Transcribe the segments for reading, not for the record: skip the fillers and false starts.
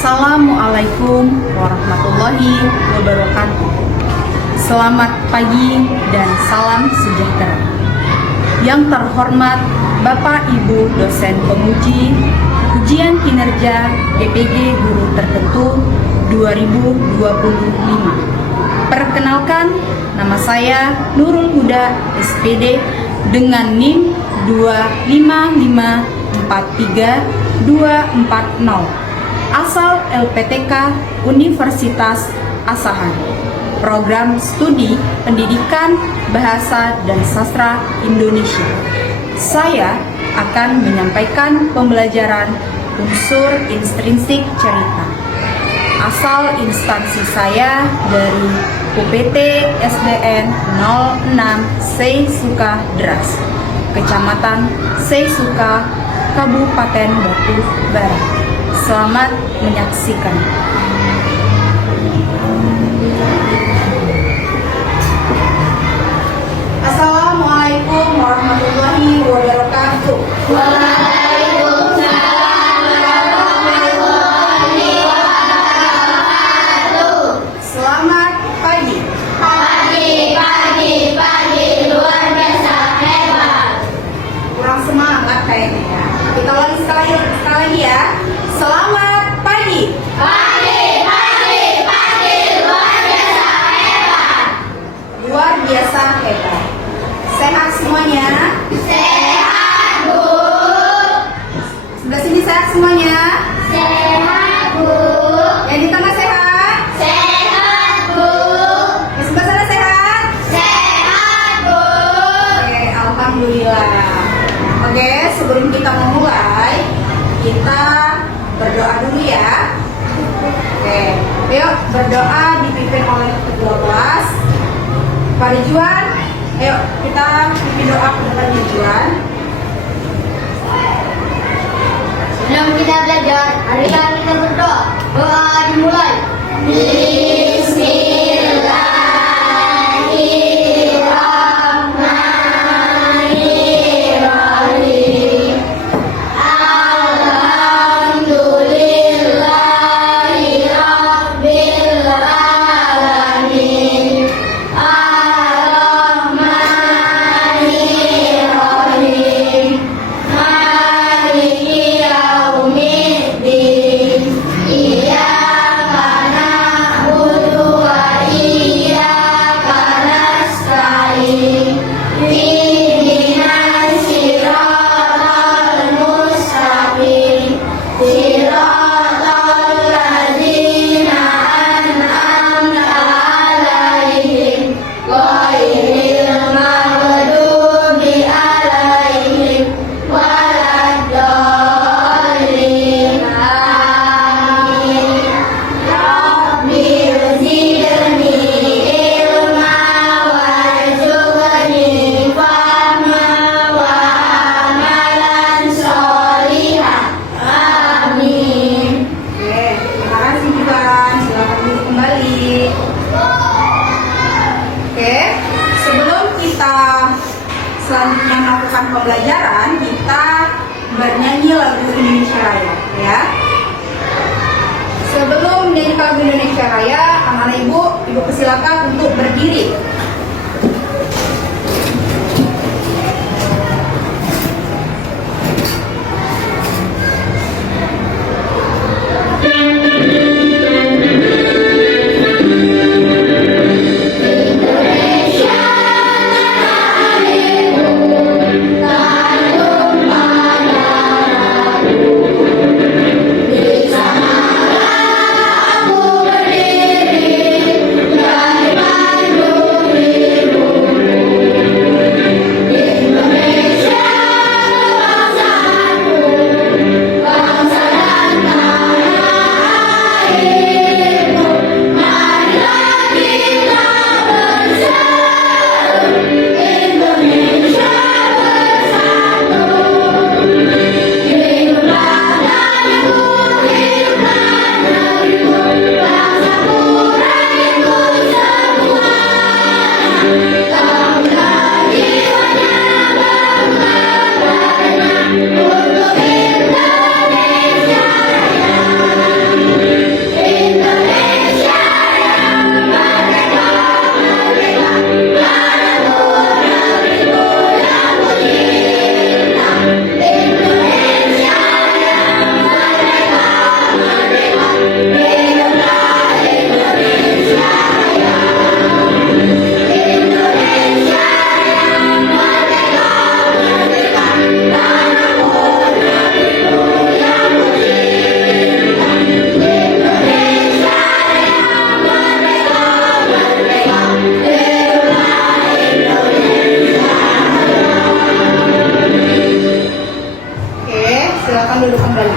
Assalamualaikum warahmatullahi wabarakatuh. Selamat pagi dan salam sejahtera. Yang terhormat Bapak Ibu dosen penguji ujian kinerja DPG Guru Tertentu 2025. Perkenalkan, nama saya Nurul Huda SPD dengan NIM 255432402. Asal LPTK Universitas Asahan, Program Studi Pendidikan Bahasa dan Sastra Indonesia. Saya akan menyampaikan pembelajaran unsur intrinsik cerita. Asal instansi saya dari UPT SDN 06 Seisuka Dras, Kecamatan Seisuka, Kabupaten Batu Barat. Selamat menyaksikan. Assalamualaikum warahmatullahi wabarakatuh. Waalaikumsalam warahmatullahi wabarakatuh. Selamat pagi. Pagi, luar biasa hebat. Kurang semangat kayaknya ya. Kita ulangi sekali lagi ya. Selamat pagi. Pagi, luar biasa hebat. Luar biasa hebat. Sehat semuanya? Sehat, Bu. Sebelah sini sehat semuanya? Sehat, Bu. Yang di tengah sehat? Sehat, Bu. Yang sebelah sana sehat? Sehat, Bu. Oke, alhamdulillah. Oke, sebelum kita memulai, kita berdoa dulu ya. Oke, yuk berdoa dipimpin oleh ketua kelas Pak Juan. Ayo kita pimpin doa ke depannya Juan. Sebelum kita belajar, marilah kita berdoa. Doa dimulai. Bismillahirrahmanirrahim. Alhamdulillahi Rabbil Alamin. Ar-Rahmanirrahim. Maliki yaumiddin. Iyyaka na'budu wa iyyaka nasta'in. Ihdinas siratal mustaqim. Siratal ladzina an'amta 'alaihim ghairil maghdubi 'alaihim waladdallin. Amin. Rabbi zidni ilma warzuqni fahma wa amalan sholihan. Amin. Oke, terima kasih Juan. Silakan duduk kembali. Oke, sebelum kita selanjutnya melakukan pembelajaran, kita bernyanyi lagu Indonesia Raya ya. Sebelum menyanyi lagu Indonesia Raya, amanah ibu persilakan untuk berdiri. Aku berdiri dari Bandung. kembali.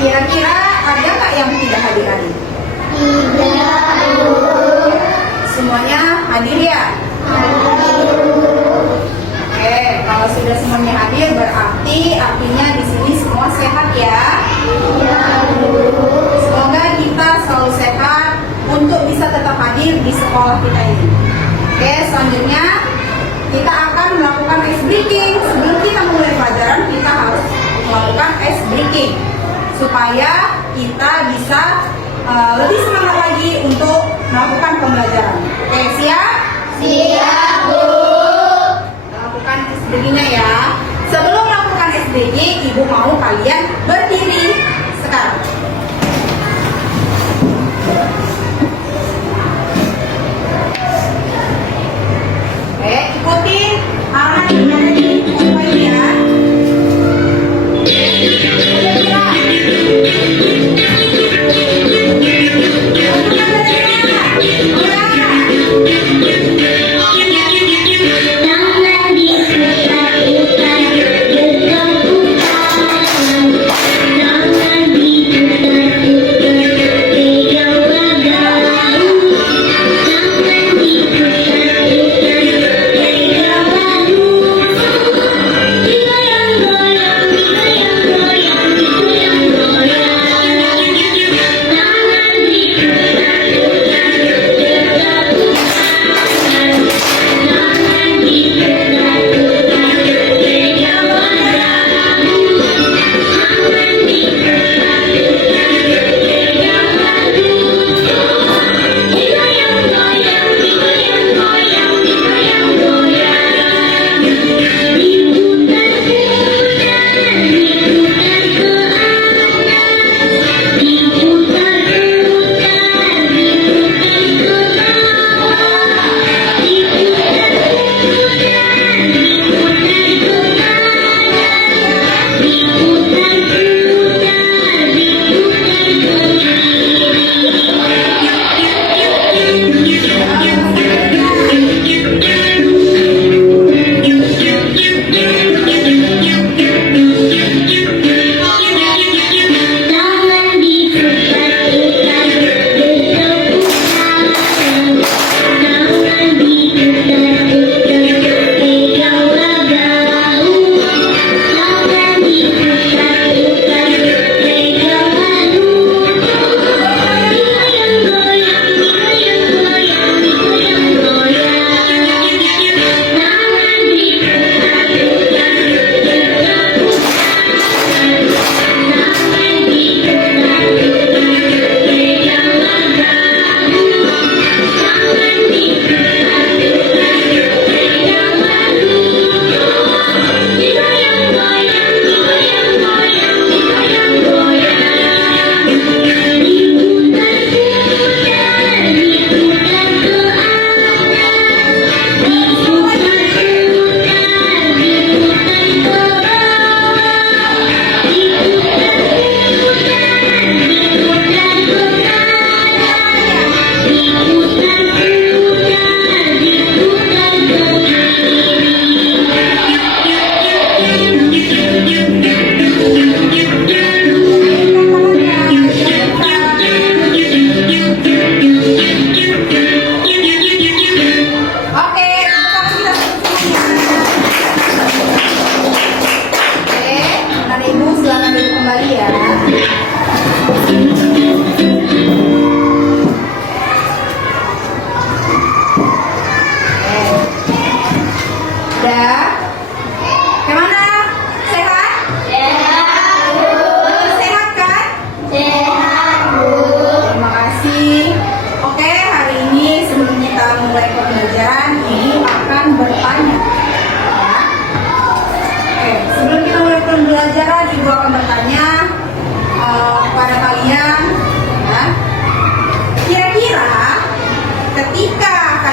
Kira-kira ada nggak yang tidak hadir hari? Semuanya hadir ya? Oke, kalau sudah semuanya hadir berarti artinya di sini semua sehat ya. Semoga kita selalu sehat untuk bisa tetap hadir di sekolah kita ini. Oke, selanjutnya kita akan melakukan ice breaking. Sebelum kita mulai pelajaran, kita harus melakukan ice breaking supaya kita bisa lebih semangat lagi untuk melakukan pembelajaran. Oke, siap? Siap, Bu. Lakukan SDG-nya ya. Sebelum melakukan SDG, Ibu mau kalian berdiri sekarang. Oke, ikutin arahan yang ada di buku ini ya.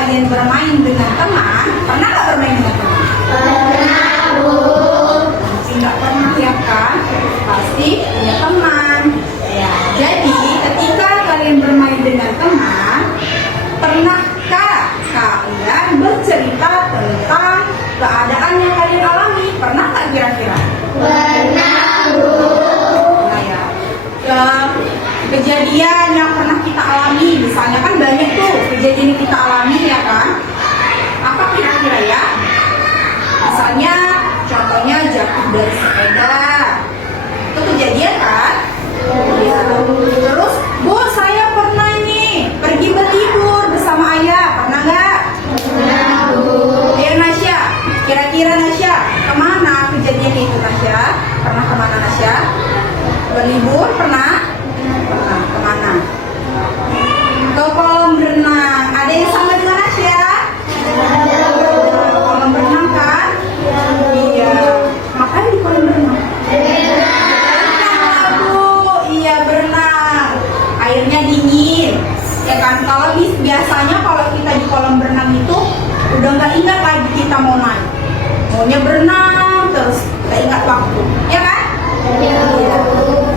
kalian bermain dengan teman, pernah nggak bermain dengan teman? Pernah, Bu. Pasti nggak pernah ya kan? Pasti punya teman. Ya. Jadi ketika kalian bermain dengan teman, pernahkah Pokoknya berenang terus, gak ingat waktu, ya kan? Iya.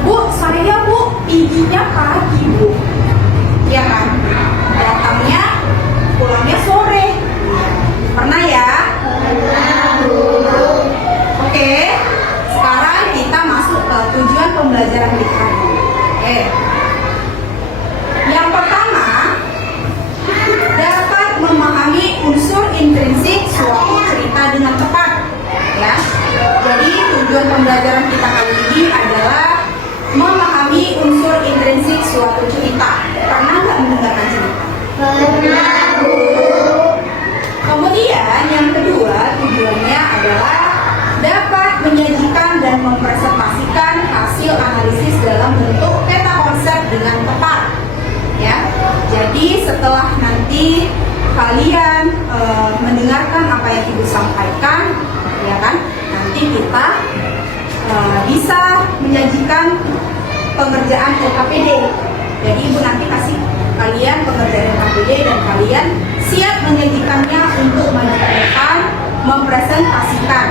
Bu, saya bu, izinnya pagi bu, ya kan? Datangnya, pulangnya sore. Pernah ya? Oke, sekarang kita masuk ke tujuan pembelajaran kita. Oke. Yang pertama, dapat memahami unsur intrinsik suatu cerita dengan tepat. Ya. Jadi tujuan pembelajaran kita kali ini adalah memahami unsur intrinsik suatu cerita. Pernah nggak mendengarkan cerita? Kemudian yang kedua tujuannya adalah dapat menyajikan dan mempresentasikan hasil analisis dalam bentuk peta konsep dengan tepat. Ya, jadi setelah nanti kalian mendengarkan apa yang ibu sampaikan, ya kan? Nanti kita bisa menyajikan pengerjaan LKPD. Jadi ibu nanti kasih kalian pengerjaan LKPD dan kalian siap menyajikannya untuk menyampaikan, mempresentasikan,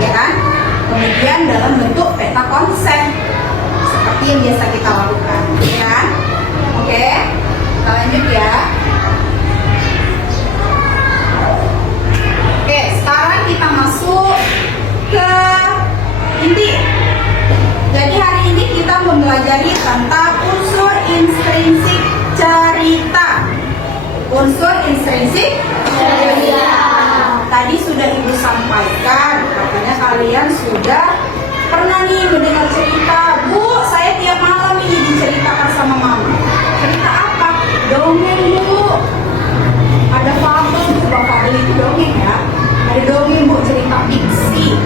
ya kan? Kemudian dalam bentuk peta konsep seperti yang biasa kita lakukan, ya kan? Oke, kita lanjut ya. Oke, sekarang kita masuk ke inti. Jadi hari ini kita mempelajari tentang unsur intrinsik cerita. Unsur intrinsik cerita. Tadi sudah ibu sampaikan, katanya kalian sudah pernah nih mendengar cerita. Bu, saya tiap malam ini diceritakan sama mama. Cerita apa? Dongeng bu. Ada fabel, fabel itu dongeng ya. Ada dongeng bu, cerita fiksi.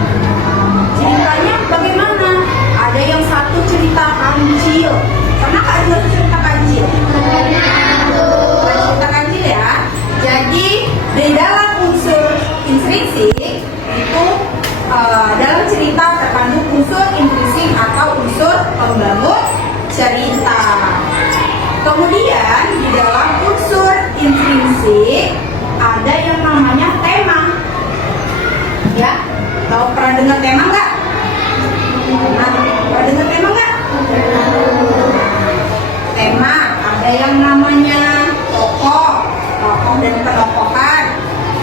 Ceritanya bagaimana? Ada yang satu cerita kancil. Pernah nggak dengar cerita kancil? Cerita kancil ya. Jadi di dalam unsur intrinsik itu dalam cerita terkandung unsur intrinsik atau unsur pembangun cerita. Kemudian di dalam unsur intrinsik ada yang namanya tema. Ya, tahu pernah dengar tema nggak? Pernah dengar tema nggak? Tema ada yang namanya tokoh dan penokohan.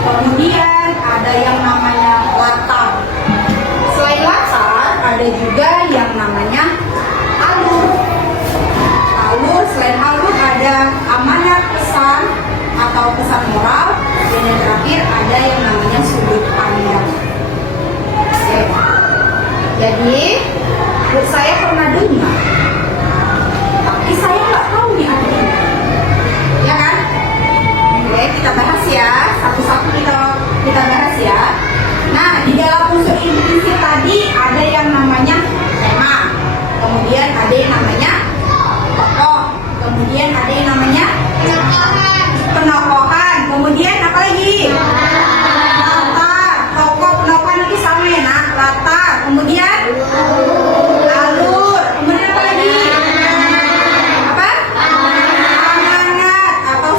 Kemudian ada yang namanya latar. Selain latar, ada juga yang namanya alur. Selain alur ada amanat pesan atau pesan moral. Dan yang terakhir ada yang namanya sudut pandang. Oke. Jadi, saya pernah dengar, tapi saya nggak tahu nih artinya. Ya kan? Oke, kita bahas ya. Satu-satu kita bahas ya. Nah, di dalam unsur intrinsik tadi ada yang namanya tema. Kemudian ada yang namanya tokoh. Kemudian ada yang namanya penokohan. Kemudian apa lagi? Latar. Tokoh, penokohan itu sama ya nak. Latar. Kemudian alur. Kemudian apa lagi? Apa? Amanat atau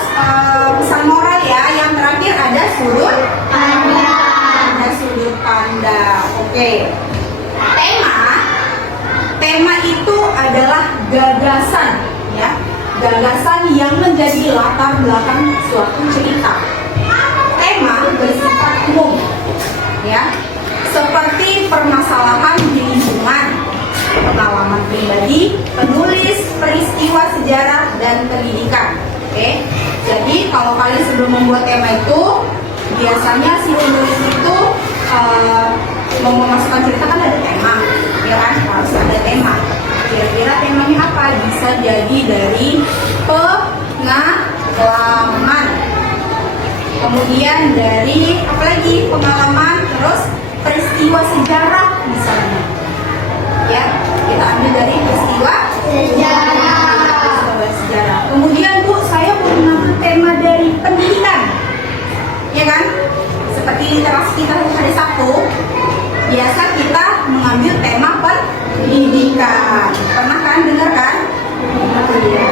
pesan moral ya. Yang terakhir ada sudut pandang. Ada sudut pandang. Oke. Tema itu adalah gagasan ya. Gagasan yang menjadi latar belakang suatu cerita. Tema bersifat umum ya. Seperti permasalahan di lingkungan, pengalaman pribadi, penulis, peristiwa sejarah dan pendidikan. Oke. Jadi kalau kalian sebelum membuat tema itu, biasanya si penulis itu mau memasukkan cerita kan ada tema, ya kan? Harus ada tema. Kira-kira temanya apa? Bisa jadi dari pengalaman, kemudian dari apa lagi? Pengalaman, terus peristiwa sejarah misalnya. Ya, kita ambil dari peristiwa sejarah. Kemudian Bu, saya mau mengambil tema dari pendidikan, ya kan? Seperti literasi kita hari Sabtu, biasa kita mengambil tema pendidikan. Pernah kan dengar kan? Ya.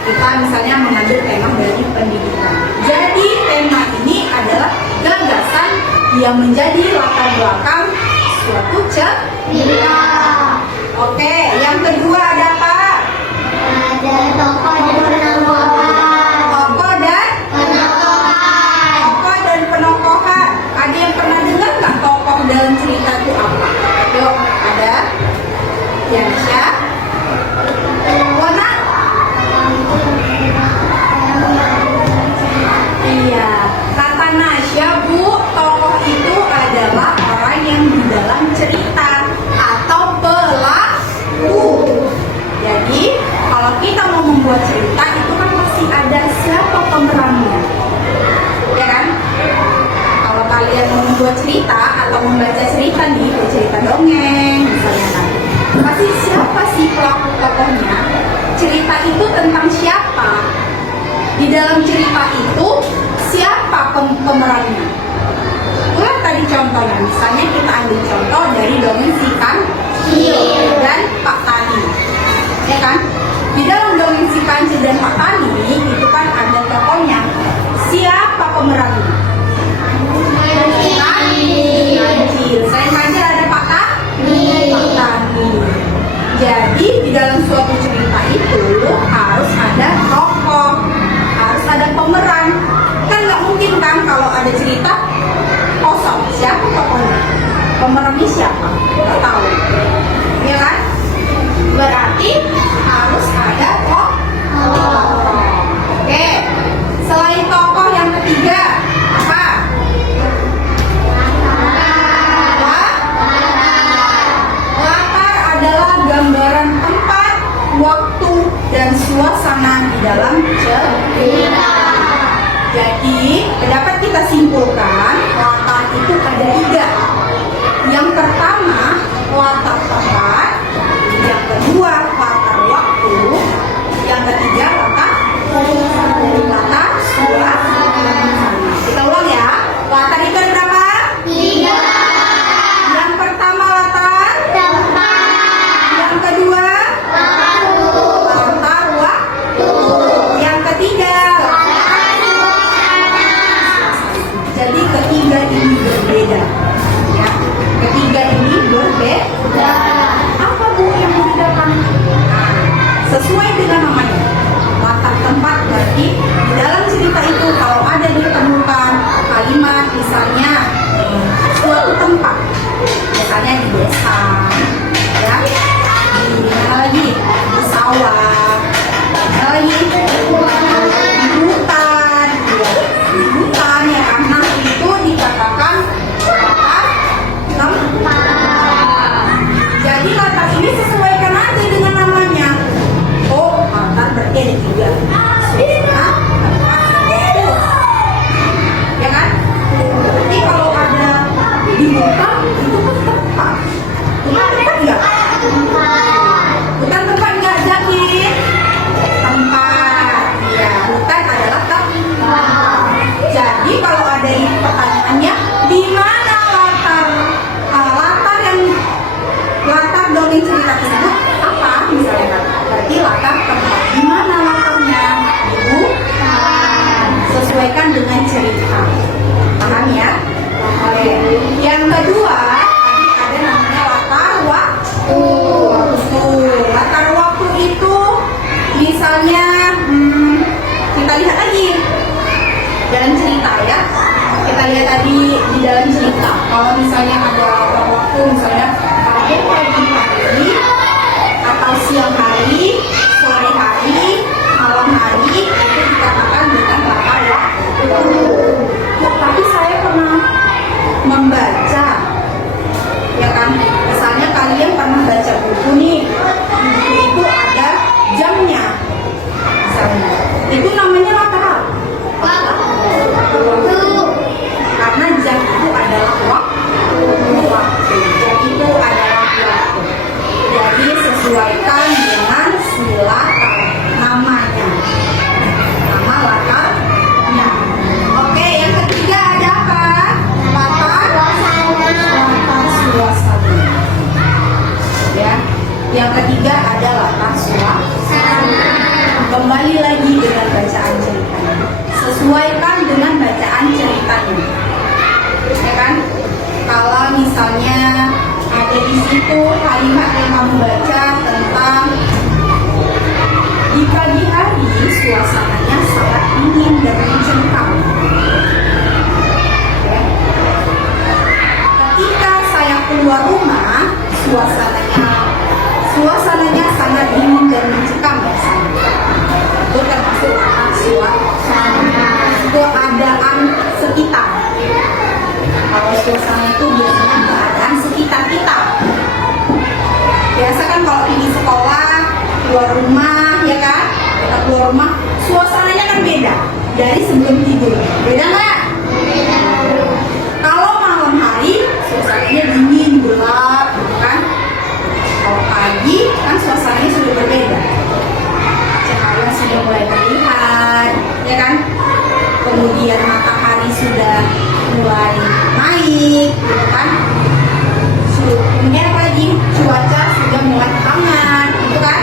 Kita misalnya mengambil tema dari pendidikan. Jadi tema ini adalah gagasan yang menjadi latar belakang suatu cerita. Oke, yang kedua ada apa? Ada tokoh dan penokohan. Tokoh dan Penokohan. tokoh dan penokohan. Ada yang pernah dengar nggak tokoh dalam cerita itu apa? Yuk, ada Yansha, Wana. Iya, kata Nasya, Bu, tokoh itu adalah orang yang di dalam cerita atau pelaku. Jadi, kalau kita mau membuat cerita itu kan pasti ada siapa pemerannya, ya kan? Kalau kalian mau membuat cerita atau membaca cerita nih, cerita dongeng misalnya kan, pasti siapa sih pelaku tokohnya? Cerita itu tentang siapa? Di dalam cerita itu siapa pemerannya? Lihat tadi contohnya, misalnya kita ambil contoh dari dongeng si Kancil dan Pak Tani, ya kan? Di dalam dongeng si Kancil dan Pak Tani itu kan ada tokohnya. Siapa pemerannya? Kancil. Selain Kancil ada Pak Tani. Pak Tani. Jadi di dalam suatu cerita itu harus ada tokoh, harus ada pemeran. Kan nggak mungkin kan kalau ada cerita kosong, siapa tokohnya? Pemerannya siapa? Nggak tahu, ya kan? Berarti harus ada tokoh. Oke, selain tokoh yang ketiga apa? Latar adalah gambaran tempat, waktu, dan suasana di dalam cerita. Jadi, dapat kita simpulkan latar itu ada 3. Yang pertama, latar tempat. Yang kedua, latar waktu. Yang ketiga, latar suasana. Kita ulang ya. Latar itu ada berapa? 3. Yang pertama latar. Tempat. Yang kedua, Waktu. latar waktu. Yang ketiga, jadi ketiga ini berbeda, ya. Ketiga ini berbeda. Apa Bu yang membedakan? Sesuai dengan namanya, latar tempat berarti di dalam cerita itu kalau ada ditemukan kalimat misalnya suatu tempat, misalnya di desa, ya, di mana lagi, di sawah, mana lagi, di hutan, ya. Di hutan ya kan, nah itu dikatakan latar tempat. Jadi latar ini sesuaikan aja dengan namanya. Oh, latar berarti ada 3. Suasana, tempat, waktu. Ya kan? Berarti kalau ada di hutan itu kan tempat. Hutan tempat nggak? Hutan tempat nggak Jaki? Tempat. Iya, hutan adalah tempat. Jadi kalau ada yang pertanyaannya, di mana latar dongeng cerita tersebut apa? Misalnya kan, berarti latar tempat. Di mana latarnya? Di hutan. Sesuaikan dengan cerita. Paham ya? Oke. Yang kedua, tadi ada namanya latar waktu. Latar waktu itu misalnya kita lihat lagi dalam cerita ya. Kita lihat tadi di dalam cerita. Kalau misalnya ada latar waktu, misalnya pagi hari atau siang hari, sore hari, malam hari, itu dikatakan dengan latar waktu. Tapi saya pernah membaca, ya kan? Misalnya kalian pernah baca buku nih, di buku itu ada jamnya, misalnya. Itu namanya latar waktu. Karena jam itu adalah waktu. Jam itu adalah waktu. Jadi sesuaikan dengan si latar namanya, nama latarnya. misalnya ada di situ kalimat yang kamu baca tentang di pagi hari suasananya sangat dingin dan mencekam. Ya. Ketika saya keluar rumah, suasananya sangat dingin dan mencekam. Itu termasuk suasana, keadaan sekitar. Kalau suasana itu biasanya keadaan sekitar kita. Biasa kan kalau pergi sekolah, keluar rumah, ya kan? Kita keluar rumah, suasananya kan beda dari sebelum tidur. Beda nggak? Kalau malam hari, suasananya dingin, gelap, gitu kan? Kalau pagi, kan suasananya sudah berbeda. Cahaya sudah mulai terlihat, ya kan? Kemudian matahari sudah mulai naik, gitu kan? Kemudian apa lagi? Cuaca sudah mulai hangat, gitu kan?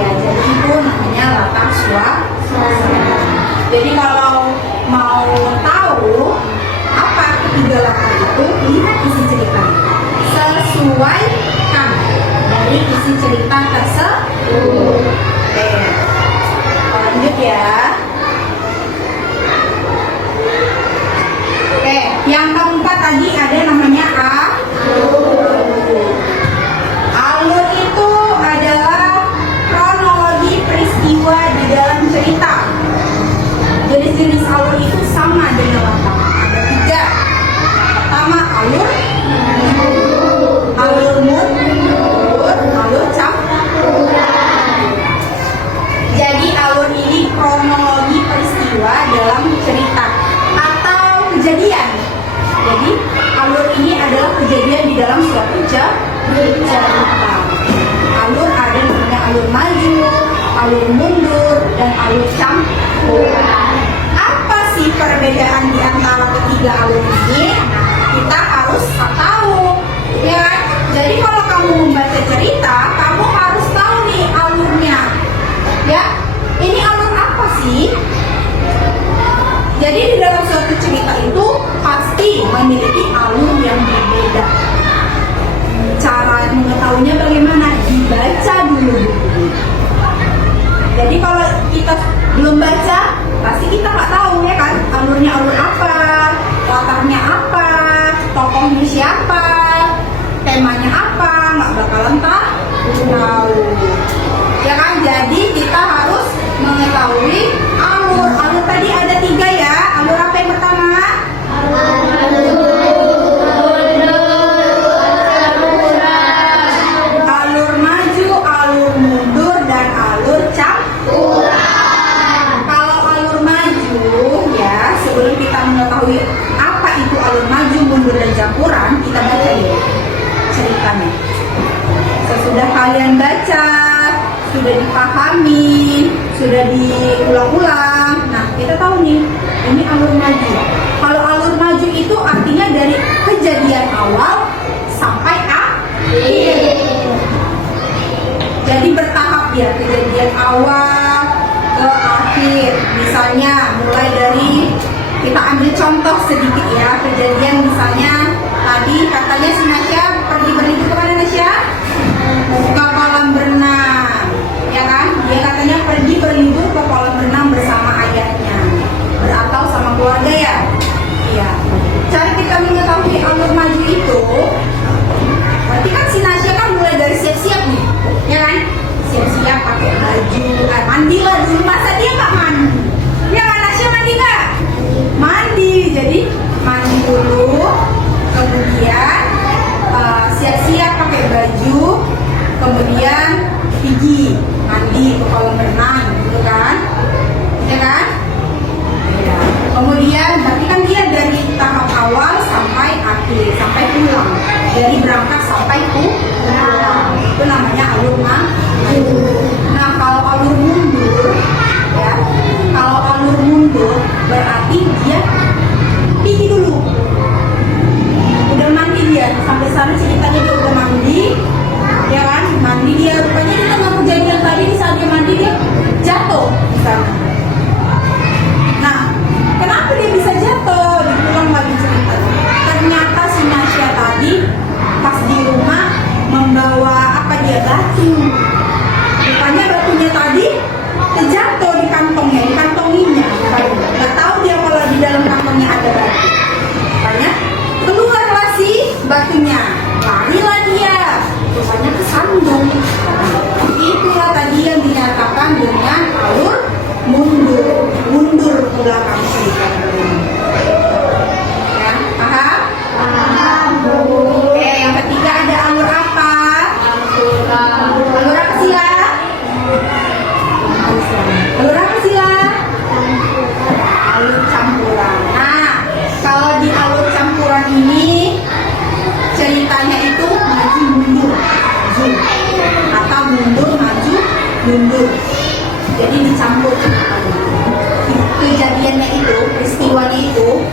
Ya, jadi itu namanya latar suasana. Jadi kalau mau tahu apa ketiga latar itu, lihat isi cerita. Sesuaikan dari isi cerita tersebut. Oke, lanjut ya. Oke, yang keempat tadi ada namanya alur itu adalah kronologi peristiwa di dalam cerita. Jenis-jenis alur itu sama dengan latar. Ada 3. Pertama alur mundur, alur campuran. Jadi alur ini kronologi peristiwa dalam cerita atau kejadian. Jadi alur ini adalah kejadian di dalam suatu cerita. Alur ada namanya alur maju, alur mundur, dan alur campuran. Apa sih perbedaan di antara ketiga alur ini? Kita harus tahu, ya. Jadi kalau kamu membaca cerita, kamu harus tahu nih alurnya, ya. Ini alur apa sih? Jadi di dalam suatu cerita itu pasti memiliki alur yang berbeda. Cara mengetahuinya bagaimana? Dibaca dulu buku. Jadi kalau kita belum baca, pasti kita nggak tahu, ya kan? Alurnya alur apa, latarnya apa, tokohnya siapa, temanya apa, nggak bakalan tahu. Ya kan? Jadi kita harus mengetahui alur. Alur tadi ada 3 ya. Alur apa yang pertama? Alur maju, alur mundur, dan alur campuran. Kalau alur maju, ya, sebelum kita mengetahui apa itu alur maju, mundur, dan campuran, kita baca dulu ceritanya. Sesudah kalian baca, sudah dipahami, sudah diulang-ulang. Nah, kita tahu nih, ini alur maju. Kalau alur maju itu artinya dari kejadian awal sampai akhir. Jadi bertahap ya, kejadian awal ke akhir. Misalnya mulai dari, kita ambil contoh sedikit ya, kejadian misalnya tadi katanya si Nasya pergi berlibur kemana Nasya? Ke kolam berenang, ya kan? Dia katanya pergi berlibur ke kolam renang bersama ayahnya, atau sama keluarga ya. Iya. Cara kita mengetahui alur maju itu, berarti kan si Nasya kan mulai dari siap-siap nih, ya kan? Siap-siap pakai baju, mandi lah dulu. Masa dia nggak mandi? Ya kan, Nasya mandi nggak? Mandi. Jadi mandi dulu, kemudian batu. Makanya keluarlah si batunya, larilah dia, rupanya kesandung. Itulah tadi yang dinyatakan dengan alur mundur ke belakang sedikit. Ya, paham? Oke, yang ketiga ada alur apa? Alur apa sila? Alur apa sila? Alur campuran. Nah, kalau di alur campuran ini ceritanya itu maju mundur, atau mundur maju mundur. Jadi dicampur. Kejadiannya itu, peristiwanya itu,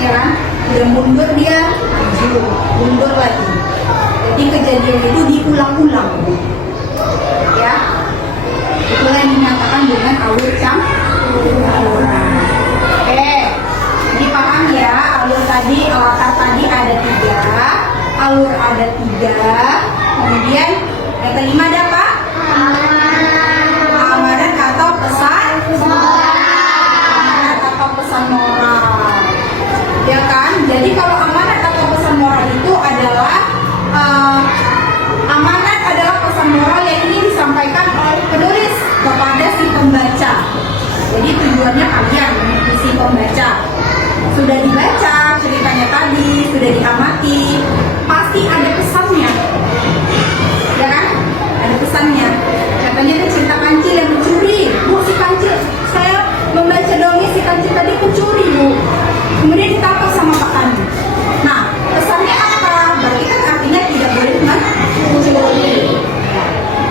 ya kan? Udah mundur dia maju, mundur lagi. Jadi kejadian itu diulang-ulang. Ya. Itulah yang dinyatakan dengan alur campuran. Oke. Jadi paham ya, alur tadi, latar tadi ada 3, alur ada 3. Kemudian yang kelima ada apa? Amaran atau pesan amanat atau pesan moral, ya kan? Jadi kalau amanat atau pesan moral itu adalah amanat adalah pesan moral yang ingin disampaikan oleh penulis kepada si pembaca. Jadi tujuannya kalian, si pembaca, sudah dibaca ceritanya tadi, sudah diamati, pasti ada pesannya, ya kan? Ada pesannya. Katanya itu cerita kancil yang mencuri. Bu, si kancil, saya membaca dongeng si kancil tadi mencuri, Bu. Kemudian ditangkap sama Pak Tani. Nah, pesannya apa? Berarti kan artinya tidak boleh mencuri.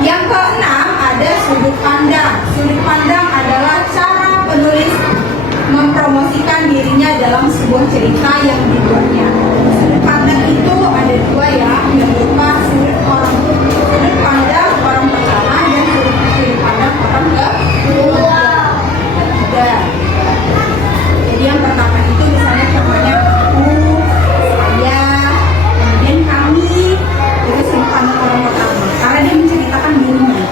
Yang keenam ada sudut pandang. Sudut pandang adalah cara penulis mempromosikan dirinya dalam sebuah cerita yang dibuatnya. Sudut pandang itu ada 2 ya, yang berupa sudut pandang orang pertama dan sudut pandang orang kedua. Jadi yang pertama itu misalnya contohnya aku, saya, kemudian kami, itu sudut pandang orang pertama karena dia menceritakan dirinya.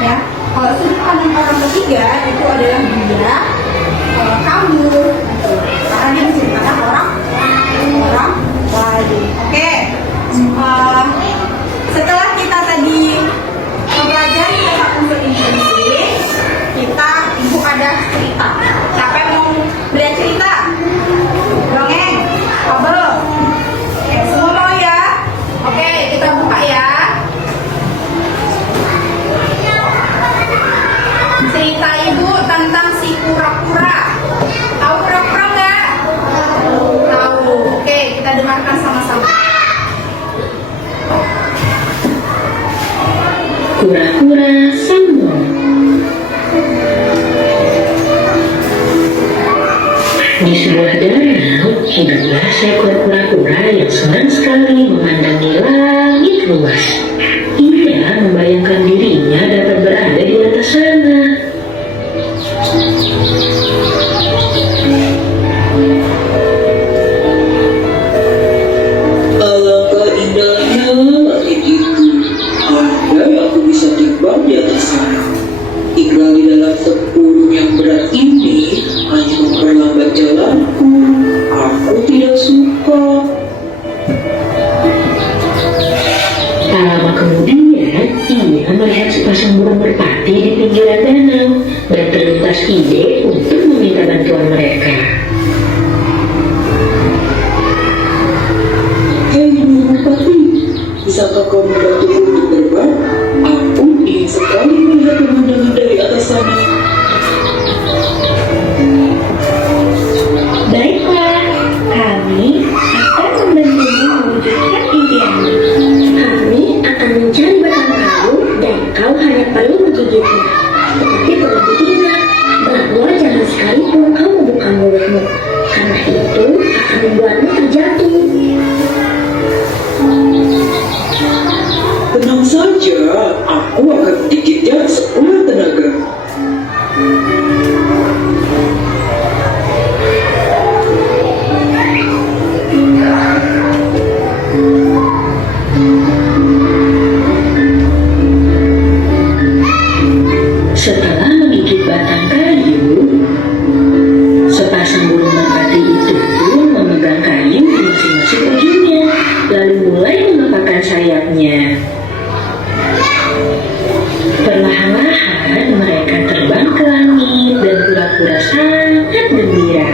Ya, kalau sudut pandang orang ketiga itu adalah dia, kamu, gitu. Karena dia menceritakan orang lain. Oke. Setelah kita tadi mempelajari tentang unsur intrinsik, ibu ada cerita. Siapa yang mau belajar cerita? Dongeng? Kabel? Oke, semua mau ya? Oke, kita buka ya. Cerita ibu tentang si kura-kura. Tahu kura-kura nggak? Tahu. Oke, kita dengarkan sama-sama. Kura-kura sombong. Di sebuah danau hiduplah seekor kura-kura yang senang sekali memandangi langit luas. Ia membayangkan dirinya dapat berada di atas sana. Alangkah indahnya langit itu. Andai aku bisa terbang di atas sana. Tinggal di dalam tempurung yang berat ini hanya memperlambat jalanku. Aku tidak suka. Tak lama kemudian, ia melihat sepasang burung merpati di pinggiran danau dan terlintas ide untuk meminta bantuan mereka. Hei burung merpati, bisakah kau membantuku untuk terbang? Aku ingin sekali melihat pemandangan dari atas sana. Baiklah, kami akan membantumu mewujudkan impianmu. Kami akan mencari batang kayu dan kau hanya perlu menggigitnya. Tetapi perlu diingat bahwa jangan sekalipun kau membuka mulutmu, karena itu akan membuatmu terjatuh. Tenang saja, aku akan menggigitnya sekuat tenaga. Setelah menggigit batang kayu, sepasang burung merpati itu mulai mengepakkan sayapnya. Perlahan-lahan mereka terbang ke langit dan pura-pura sangat gembira.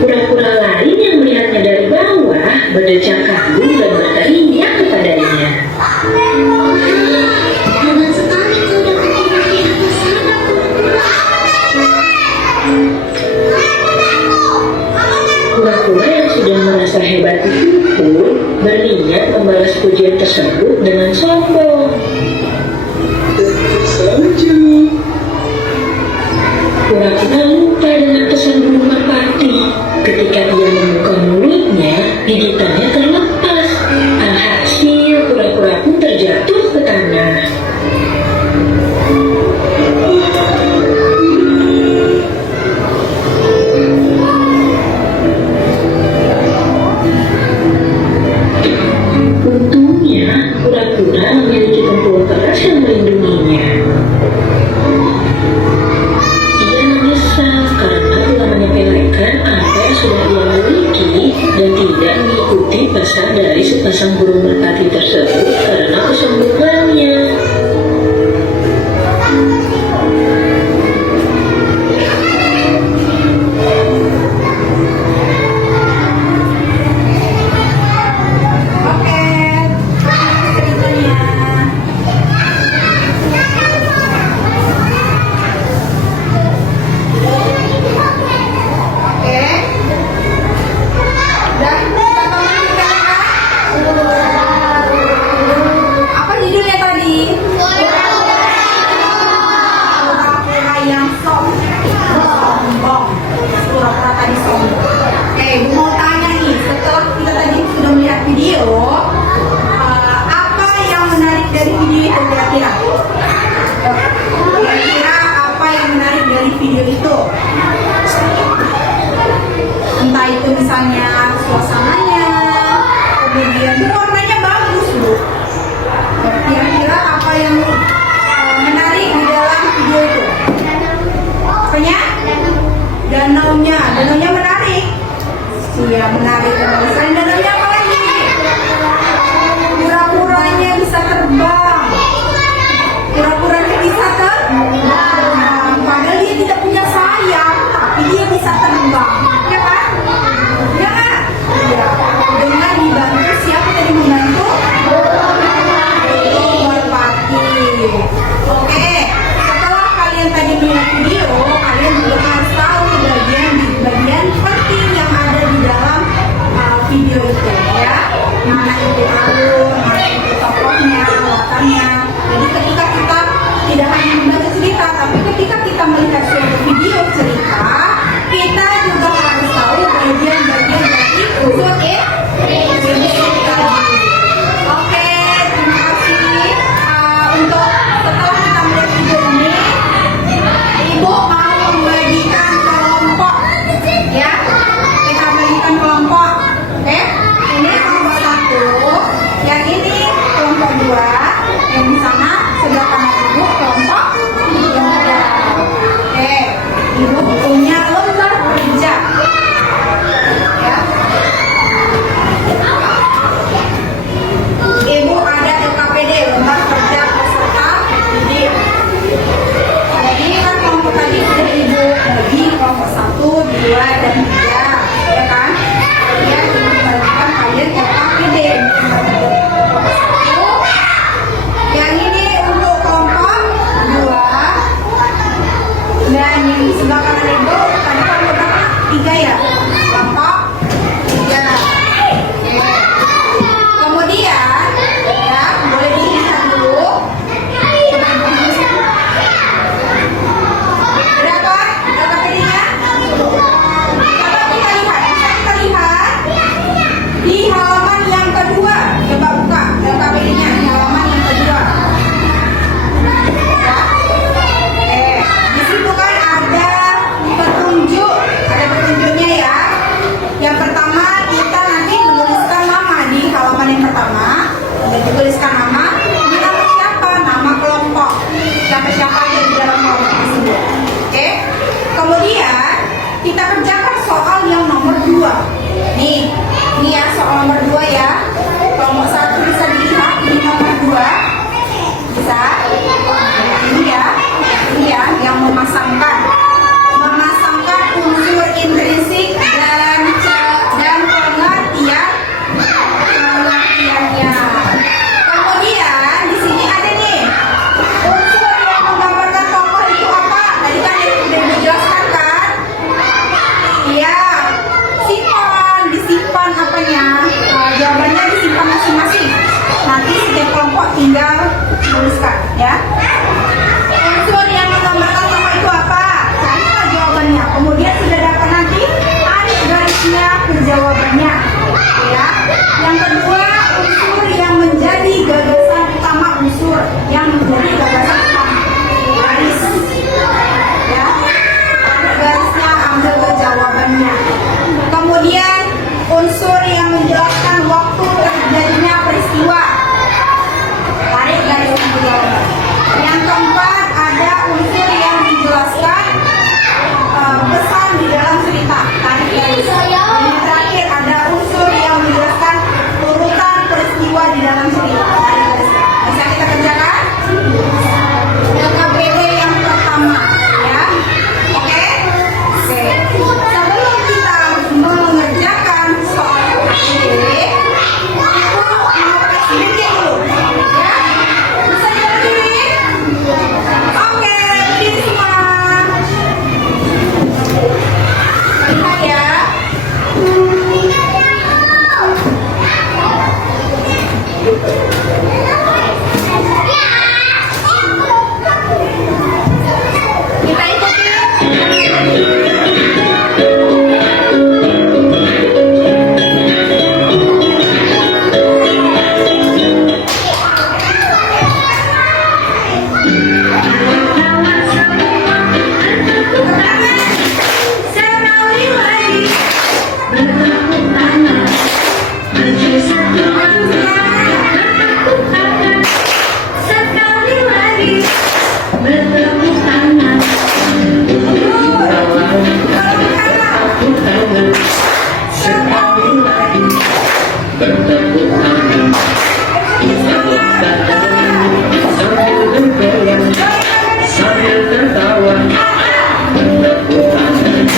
Kura-kura lain yang melihatnya dari bawah berdecak kagum dan berteriak kepadanya. Hebat sekali kau dapat tidur di atas sana, kura-kura. Kura-kura yang sudah merasa hebat itu pun berniat membalas pujian tersebut dengan sombong. Tentu saja. Kura-kura lupa dengan pesan burung merpati. Ketika dia membuka mulutnya, gigitannya terlepas. Alhasil, kura-kura pun terjatuh ke tanah. Untungnya, kura-kura memiliki tempurung keras yang melindunginya. Ia menyesal karena telah menyepelekan apa yang sudah ia miliki dan tidak mengikuti pesan dari sepasang burung merpati tersebut karena kesombongannya. Oke, ceritanya. Oke. Udah tonton kita, Kak? Apa judulnya, bertepuk tangan, kita bertanding sambil bergoyang, sambil tertawa, bertepuk tangan.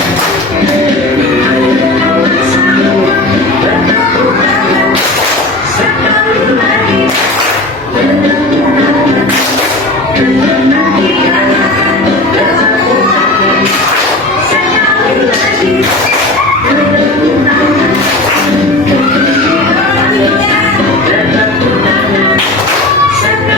Ayo kawan semua bertepuk tangan, sekali lagi bertepuk tangan, menantikan bertepuk tangan, sekali lagi bertepuk tangan. Bertepuk tangan, sekali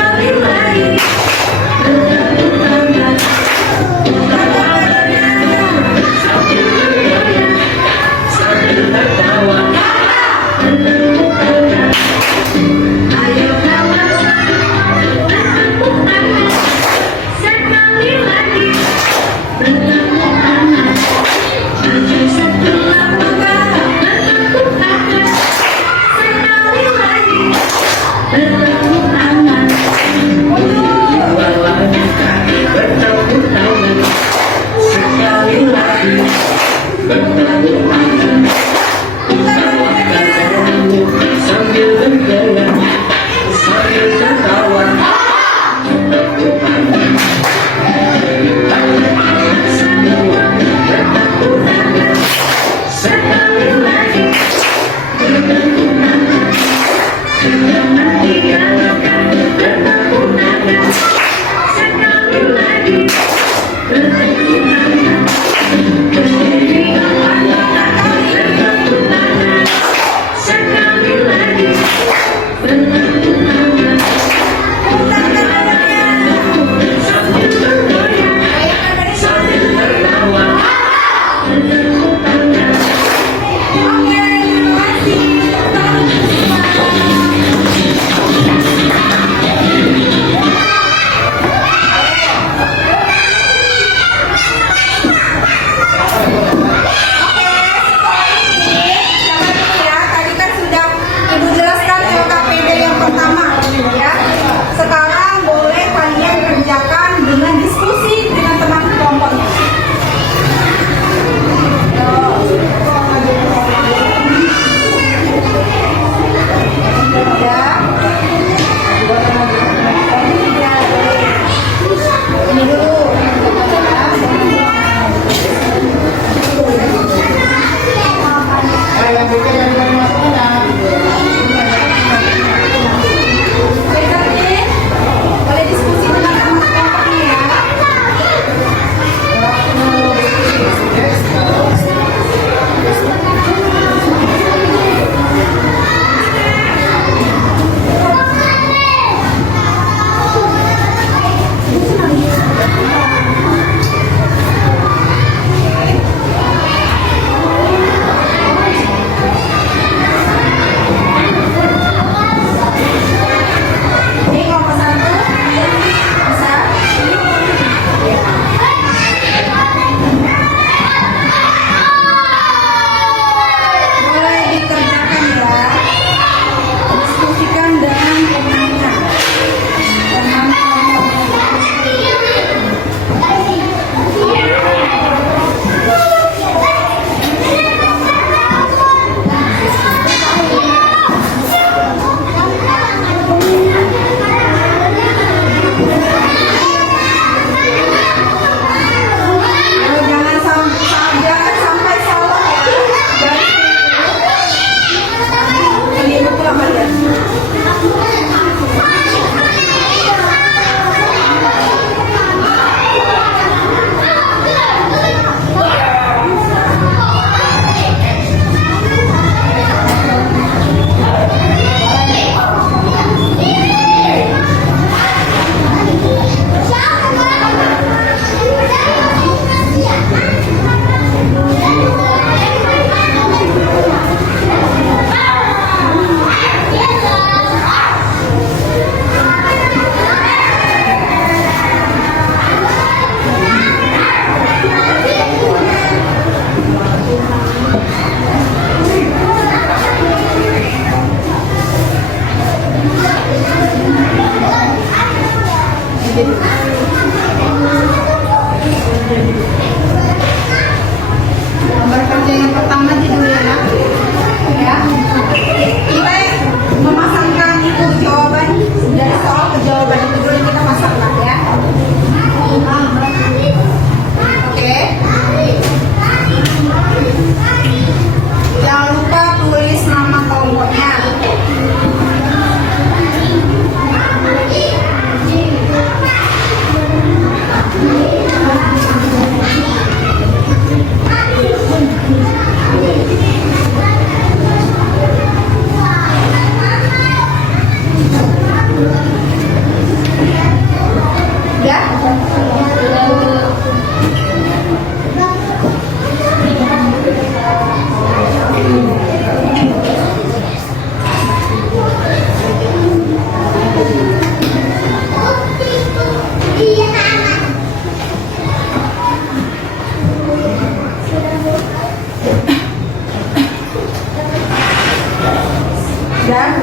Udah?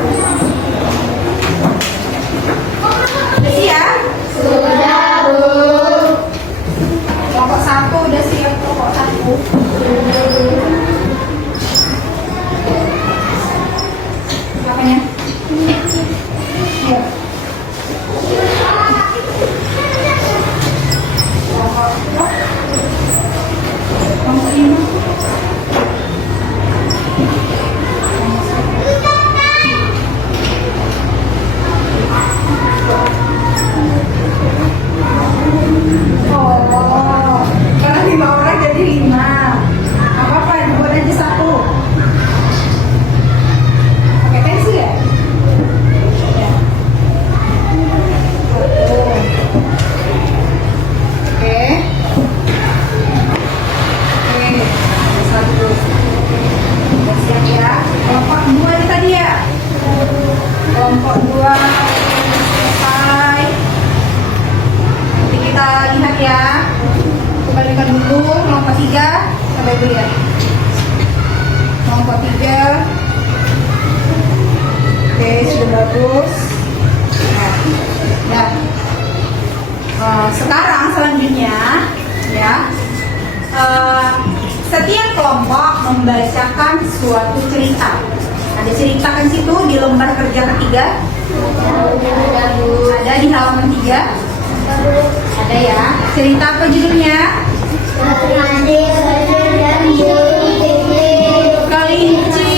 Udah siap? Sudah, Bu. Kelompok 1 udah siap, kelompok 1. Apanya? Iya. Kelompok 5. Oh, karena 5 orang jadi 5. Apa-apa, buat aja 1. Pakai pensil ya? Ya. 1. Oke. Oke, 1. Udah siap ya? Kelompok 2 ini tadi ya? Kelompok 2 selesai. Nanti kita lihat ya. Kembalikan dulu kelompok 3. Coba dulu ya. Kelompok 3. Oke, sudah bagus. Nah, sekarang selanjutnya ya. Setiap kelompok membacakan suatu cerita. Ada cerita kan situ di lembar kerja ketiga. Ada di halaman 3. Ada ya. Cerita apa judulnya? Kelinci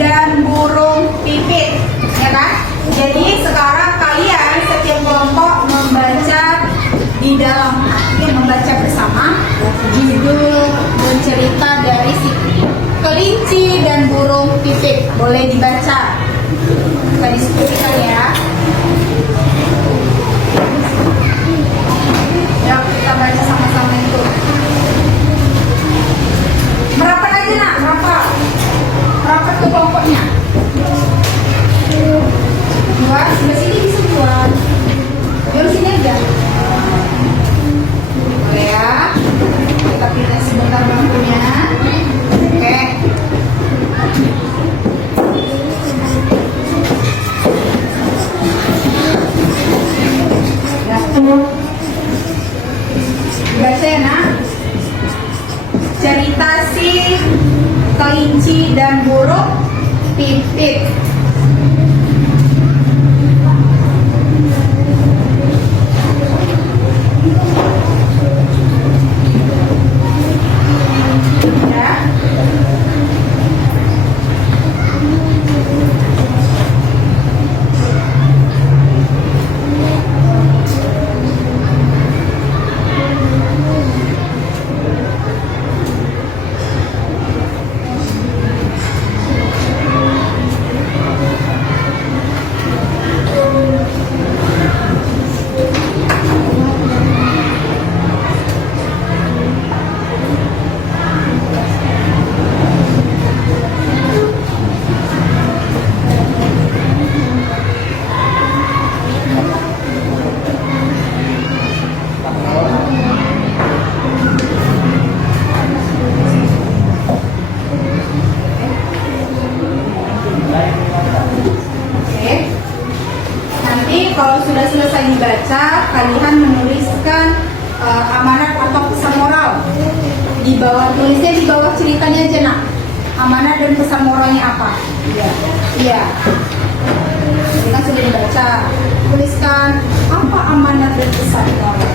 dan burung pipit, ya kan? Jadi sekarang kalian setiap kelompok membaca di dalam membaca bersama judul bercerita dari si kelinci dan burung pipit. Boleh dibaca. Kita diskusikan ya. Yuk kita baca sama-sama itu. Merapat aja nak, merapat. Merapat ke kelompoknya. 2, sebelah sini bisa 2. Di sini aja. Boleh ya. Kita pindah sebentar bangkunya. Oke. Ya. Baca ya nak. Cerita si kelinci dan burung pipit. Ya. Oke. Nanti kalau sudah selesai dibaca, kalian menuliskan amanat atau pesan moral di bawah, tulisnya di bawah ceritanya aja nak. Amanat dan pesan moralnya apa? Iya. Iya. Ini kan sudah dibaca. Tuliskan apa amanat dan pesan moral.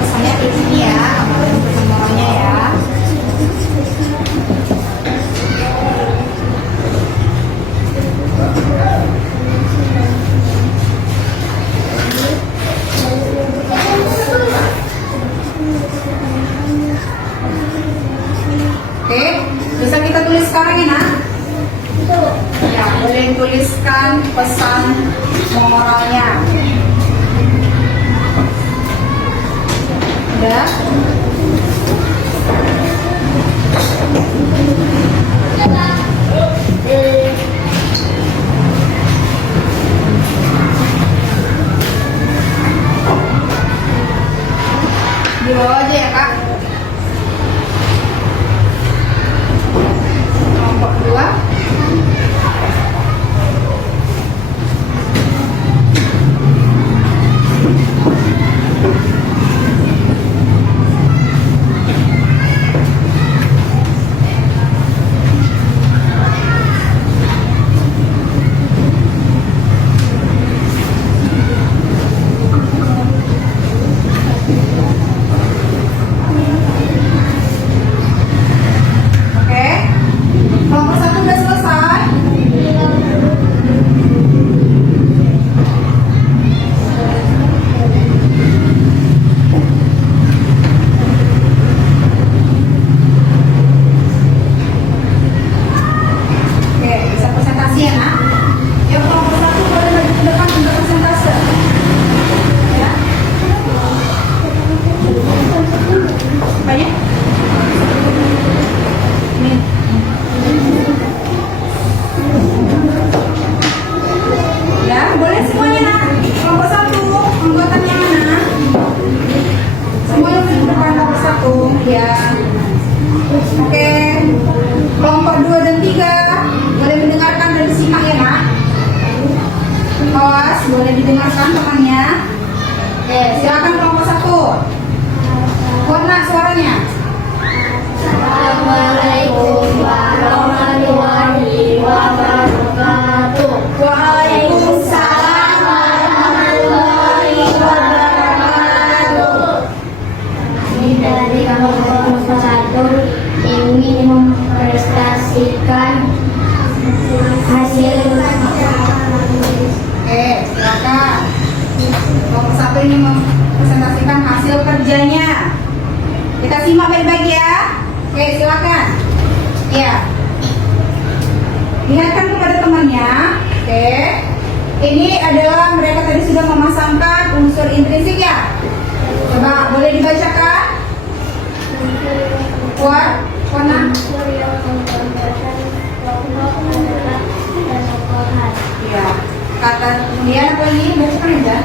Pesannya di sini ya, amanat dan pesan moralnya ya. Oke, bisa kita tulis sekarang ya nak? Ya, boleh tuliskan pesan moralnya. Udah? bawah aja ya kak. Kelompok 2. Oke, kelompok 1 udah selesai. Oke, bisa presentasi ya nak. Yuk kelompok 1 boleh maju ke depan untuk presentasi. Ya. Banyak. Nih. Ya, boleh semuanya nak. Kelompok 1, anggotanya mana? Semuanya maju ke depan kelompok 1. Ya. Oke. Kelompok 2 dan 3 boleh mendengarkan dan disimak ya nak. Awas, boleh didengarkan temannya. Oke, silakan kelompok 1. Kuat nak suaranya. Assalamualaikum warahmatullahi wabarakatuh. Waalaikumsalam warahmatullahi wabarakatuh. Kami dari kelompok 1 ingin mempresentasikan hasil. Oke, silakan. Kelompok 1 ini mempresentasikan hasil kerjanya. Kita simak baik-baik ya. Oke, silakan. Ya. Lihatkan kepada temannya. Oke. Ini adalah mereka tadi sudah memasangkan unsur intrinsik ya. Coba boleh dibacakan? Kuat, Kona. Ya. Kata kemudian apa ini? Bacakan aja.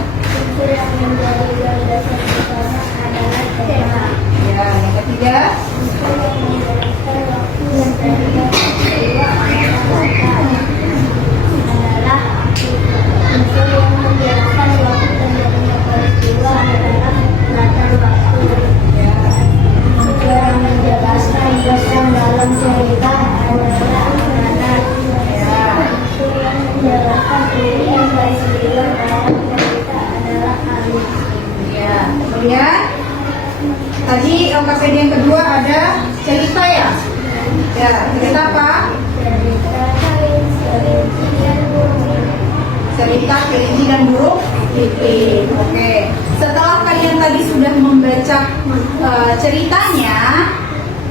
Ya, yang ketiga. Ya, kemudian tadi LKPD yang kedua ada cerita ya. Ya, cerita apa? Cerita kelinci dan burung pipit. Oke. Setelah kalian tadi sudah membaca ceritanya,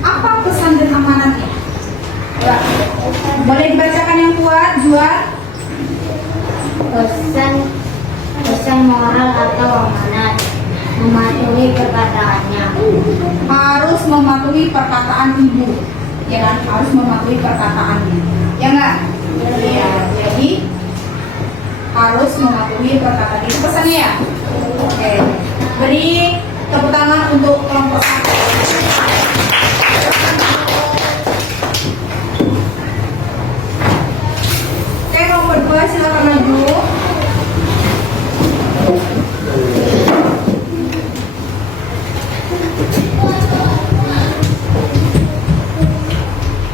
apa pesan dan amanatnya? Ya. Boleh dibacakan yang kuat, Juan? Pesan moral atau amanat, mematuhi perkataannya. Harus mematuhi perkataan ibu, ya kan? Harus mematuhi perkataannya, ya enggak? Iya. Jadi harus mematuhi perkataan itu pesannya ya. Oke. Beri tepuk tangan untuk kelompok 1. Oke, kelompok 2 silakan maju.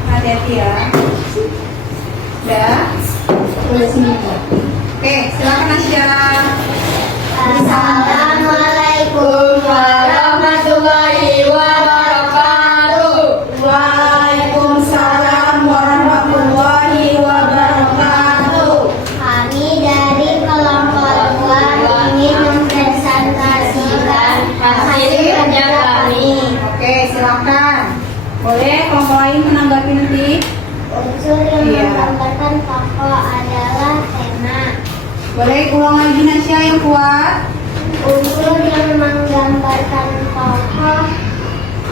Hati-hati ya. Udah? Udah sini. Oke, silakan Asya. Assalamualaikum warahmatullahi wabarakatuh. Waalaikumsalam warahmatullahi wabarakatuh. Kami dari kelompok 2 ingin mempresentasikan hasil kerja kami. Oke, silakan. Boleh kelompok lain menanggapi nanti. Unsur yang Iya. menggambarkan tokoh adalah tema. Boleh ulang lagi Nasya yang kuat. Unsur yang menggambarkan tokoh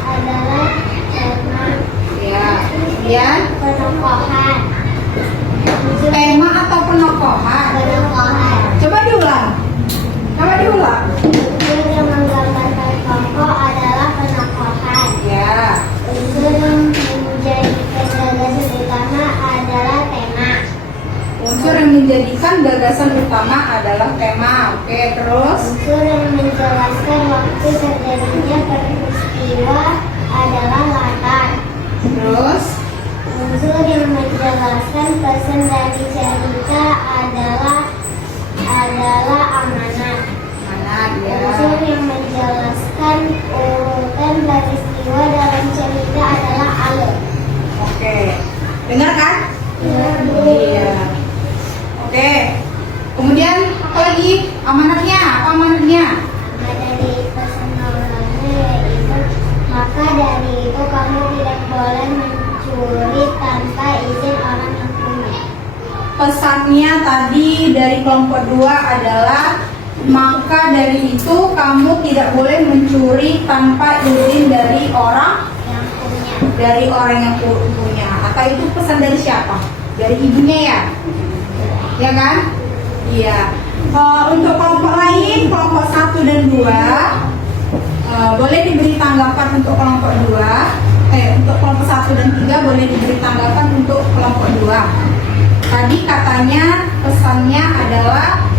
adalah tema. Ya, kemudian Penokohan. tema atau penokohan. Penokohan. Coba diulang. Coba diulang. Unsur yang menggambarkan tokoh adalah Unsur yang menjadikan gagasan utama adalah tema. Oke, terus Unsur yang menjelaskan waktu terjadinya peristiwa adalah latar. terus Unsur yang menjelaskan pesan dari cerita adalah amanat. mana Unsur dia? yang menjelaskan urutan peristiwa dalam cerita adalah alur. Oke, dengar kan? Iya. Oke. Kemudian apa lagi? Amanatnya, apa amanatnya? Maka dari pesan orangnya yaitu maka dari itu kamu tidak boleh mencuri tanpa izin orang yang punya. Pesannya tadi dari kelompok 2 adalah maka dari itu kamu tidak boleh mencuri tanpa izin dari orang yang punya. Atau itu pesan dari siapa? Dari ibunya ya? Ya kan? Iya. Untuk kelompok lain, kelompok 1 dan 2 boleh diberi tanggapan untuk kelompok 2. Untuk kelompok 1 dan 3 boleh diberi tanggapan untuk kelompok 2. Tadi katanya pesannya adalah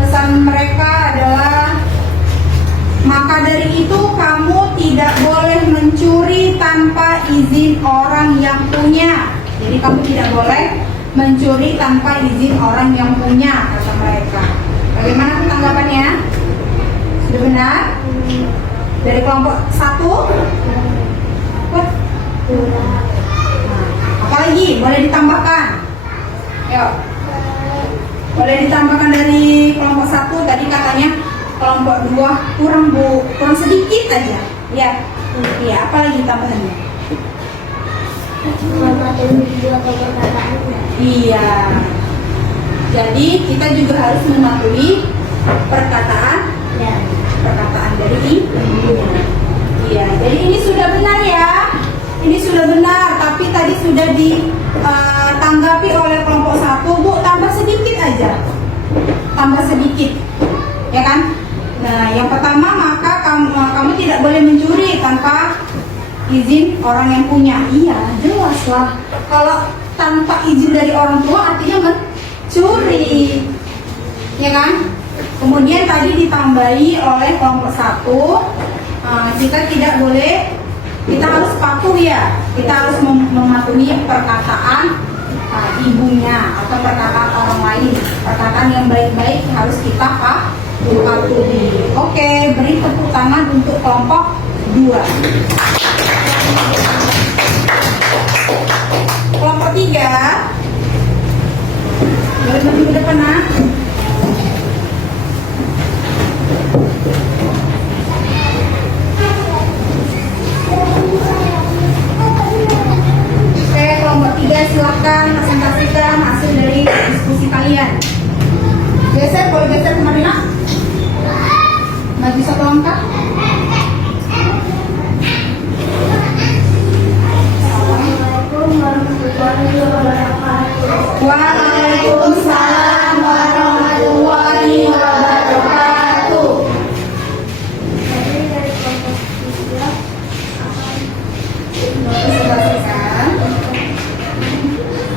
pesan mereka adalah maka dari itu kamu tidak boleh mencuri tanpa izin orang yang punya. Jadi kamu tidak boleh mencuri tanpa izin orang yang punya, kata mereka. Bagaimana tanggapannya? Sudah benar? Dari kelompok 1? Apalagi boleh ditambahkan? Yuk. Boleh ditambahkan dari kelompok 1 tadi katanya kelompok 2 kurang sedikit aja. Ya. Iya, apalagi tambahannya? Iya. Jadi kita juga harus mematuhi perkataan dari ibunya. Iya, jadi ini sudah benar ya. Ini sudah benar, tapi tadi sudah ditanggapi oleh kelompok 1. Bu, tambah sedikit aja. Tambah sedikit. Ya kan? Nah, yang pertama maka kamu tidak boleh mencuri tanpa izin orang yang punya. Iya, jelas lah. Kalau tanpa izin dari orang tua artinya mencuri. Ya kan? Kemudian tadi ditambahi oleh kelompok 1, kita tidak boleh, kita harus patuh ya. Kita harus mematuhi perkataan ibunya atau perkataan orang lain. Perkataan yang baik-baik harus kita patuhi. Oke, beri tepuk tangan untuk kelompok 2. Kelompok 3 boleh maju ke depan, nak. Oke, kelompok 3 silakan presentasikan hasil dari diskusi kalian. Geser, boleh geser kemari, nak. Maju 1 langkah. Assalamualaikum warahmatullahi wabarakatuh. Waalaikumsalam warahmatullahi wabarakatuh. Jadi dari kelompok 3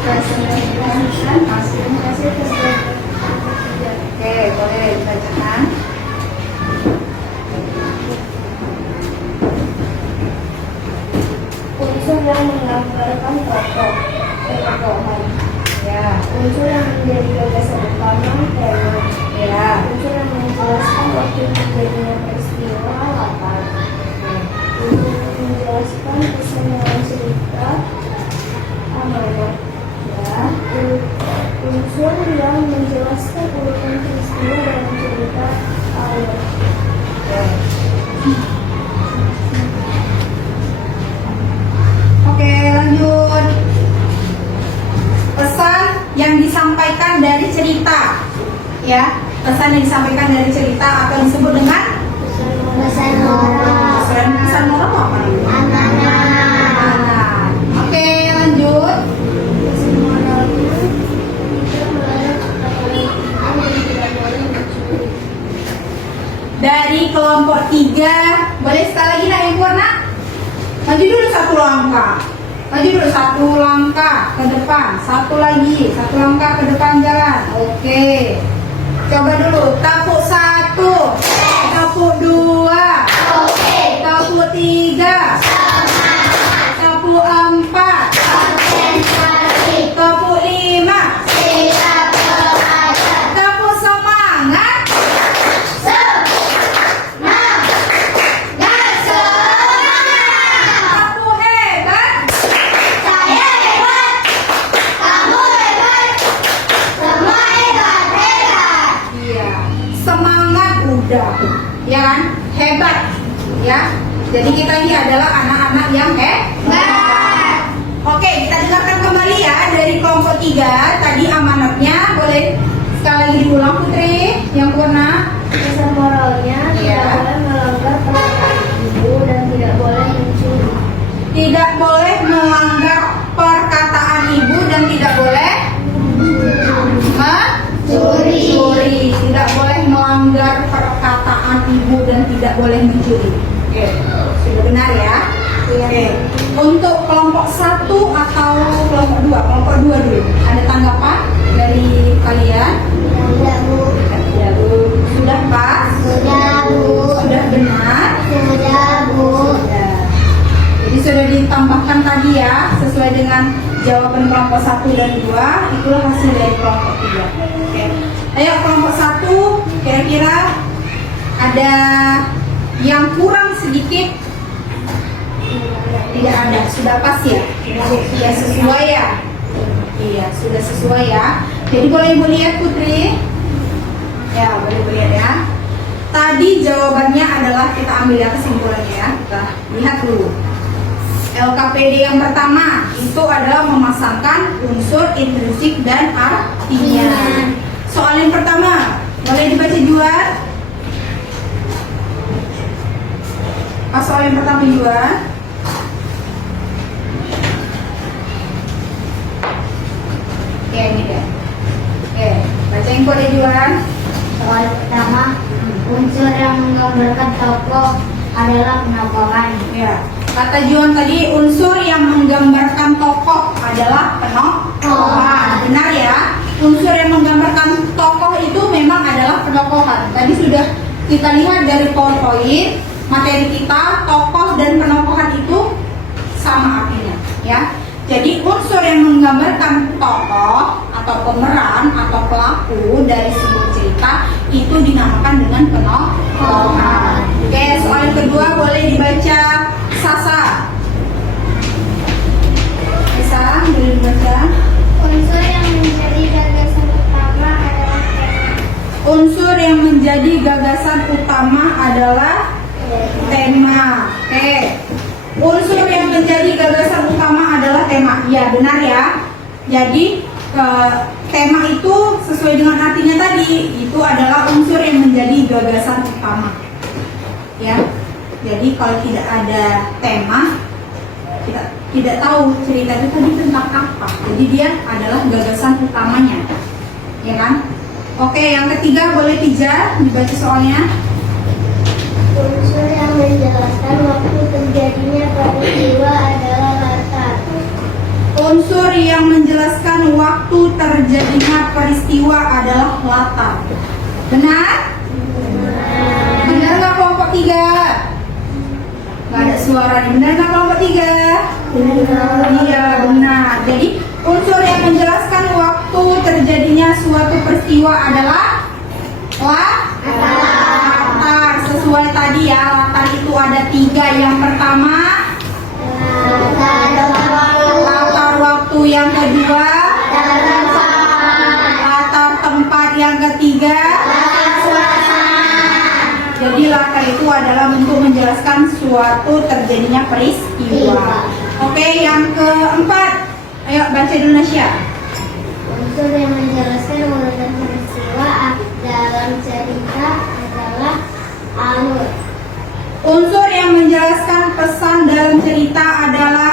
Presentasikan hasil hasil Oke, boleh dibacakan. unsur yang menggambarkan tokoh Ya, unsur yang menjadi gagasan utama tema, ya. unsur yang menjelaskan waktu terjadinya peristiwa latar, unsur yang menjelaskan pesan dalam cerita amanat, Ya. unsur yang menjelaskan urutan peristiwa dalam cerita alur. Oke, lanjut. Pesan yang disampaikan dari cerita. Ya, pesan yang disampaikan dari cerita atau disebut dengan Pesan moral, pesan moral apa namanya? amanat. Oke, lanjut. Pesan moralnya kita melarang perkataan yang tidak boleh mencuri. Dari kelompok 3, boleh sekali lagi nak yang keluar, nak? Maju dulu 1 langkah. Maju dulu, 1 langkah ke depan, 1 lagi, 1 langkah ke depan jalan. Oke. Coba dulu, tepuk 1, tepuk 2, tepuk 3, tepuk 4, tepuk 5, tepuk semangat. Tepuk hebat. Iya, semangat udah, ya kan? Hebat, ya. Jadi kita ini adalah anak-anak yang hebat. Oke, kita dengarkan kembali ya dari kelompok 3. Tadi amanatnya boleh sekali lagi diulang, Putri, yang pernah. Pesan moralnya Iya. tidak boleh melanggar perkataan ibu dan tidak boleh mencuri. Tidak boleh melanggar perkataan ibu dan tidak boleh mencuri. Tidak boleh melanggar perkataan ibu dan tidak boleh mencuri. Oke, sudah benar ya? Oke. Untuk kelompok 1 atau kelompok 2? Kelompok 2 dulu. Ada tanggapan dari kalian? Tidak, Bu. Ya, Bu. Sudah pas? Sudah, Bu. Sudah benar? Sudah, Bu. Sudah. Jadi sudah ditambahkan tadi ya, sesuai dengan jawaban kelompok 1 dan 2, itulah hasil dari kelompok 3. Oke. Ayo kelompok 1, kira-kira ada yang kurang sedikit? Tidak ada, sudah pas ya? Sudah sesuai ya? Iya, sudah sesuai ya. Jadi boleh Ibu lihat, Putri? Ya, boleh Ibu lihat ya. Tadi jawabannya adalah, kita ambil ya kesimpulannya ya. Kita lihat dulu. LKPD yang pertama itu adalah memasangkan unsur intrinsik dan artinya. Soal yang pertama, boleh dibaca Juan? Soal yang pertama Juan. Ya ini deh. Oke, bacain kode Juan. Soal pertama, unsur yang menggambarkan tokoh adalah penokohan. Ya. Kata Juan tadi, unsur yang menggambarkan tokoh adalah penokohan. Benar ya? Unsur yang menggambarkan tokoh itu memang adalah penokohan. Tadi sudah kita lihat dari PowerPoint, materi kita, tokoh dan penokohan itu sama artinya, ya. Jadi unsur yang menggambarkan tokoh atau pemeran atau pelaku dari sebuah cerita itu dinamakan dengan penokohan. Oke, soal yang kedua boleh dibaca Sasa. Bisa, boleh dibaca. Unsur yang menjadi gagasan utama adalah tema. Unsur yang menjadi gagasan utama adalah tema. Oke. Unsur yang menjadi gagasan utama adalah tema. Ya, benar ya. Jadi tema itu sesuai dengan artinya tadi, itu adalah unsur yang menjadi gagasan utama. Ya. Jadi kalau tidak ada tema, kita tidak tahu cerita itu tadi tentang apa. Jadi dia adalah gagasan utamanya, ya kan? Oke, yang ketiga boleh Tija dibaca soalnya. Unsur yang menjelaskan waktu terjadinya peristiwa adalah latar. Unsur yang menjelaskan waktu terjadinya peristiwa adalah latar. Benar? Benar nggak kelompok 3? Nggak ada suaranya. Benar nggak kelompok 3? Iya, benar. Jadi unsur yang menjelaskan waktu terjadinya suatu peristiwa adalah latar. Sesuai tadi ya, latar itu ada 3. Yang pertama latar waktu, yang kedua latar tempat, yang ketiga jadi latar itu adalah untuk menjelaskan suatu terjadinya peristiwa. Oke, yang keempat, ayo baca dulu Nasya. Unsur yang menjelaskan urutan peristiwa dalam cerita adalah alur. Unsur yang menjelaskan pesan dalam cerita adalah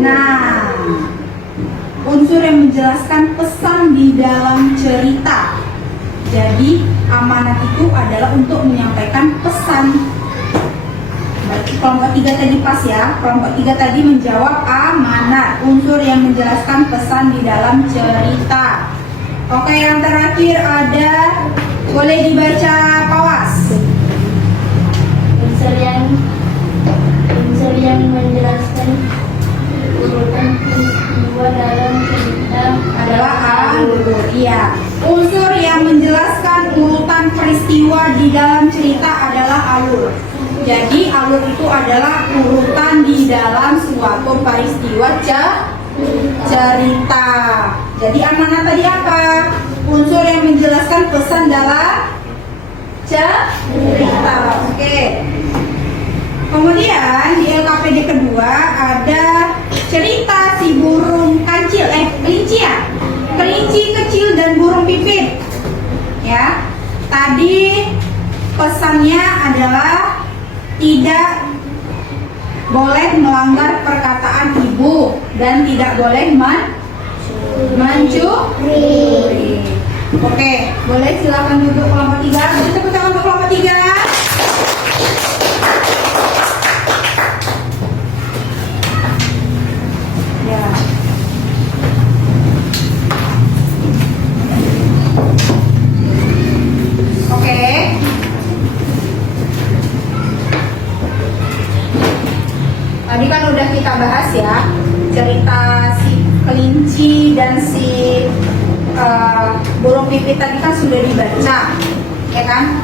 Nah, unsur yang menjelaskan pesan di dalam cerita. Jadi amanat itu adalah untuk menyampaikan pesan. Berarti kelompok 3 tadi pas ya. Kelompok 3 tadi menjawab amanat, unsur yang menjelaskan pesan di dalam cerita. Oke, yang terakhir ada, boleh dibaca Pawas. Unsur yang menjelaskan urutan peristiwa dalam cerita Adalah alur. Iya. Unsur yang menjelaskan urutan peristiwa di dalam cerita adalah alur. Jadi alur itu adalah urutan di dalam suatu peristiwa cerita. Jadi amanat tadi apa? Unsur yang menjelaskan pesan dalam cerita. Oke. Kemudian di LKPD kedua ada cerita si burung kancil, kelinci ya. Kelinci kecil dan burung pipit. Ya. Tadi pesannya adalah tidak boleh melanggar perkataan ibu dan tidak boleh mencuri. Oke, boleh silakan duduk kelompok 3. Beri tepuk tangan untuk kelompok 3. Ya. Oke. Tadi kan udah kita bahas ya, cerita si kelinci dan si burung pipit tadi kan sudah dibaca, ya kan?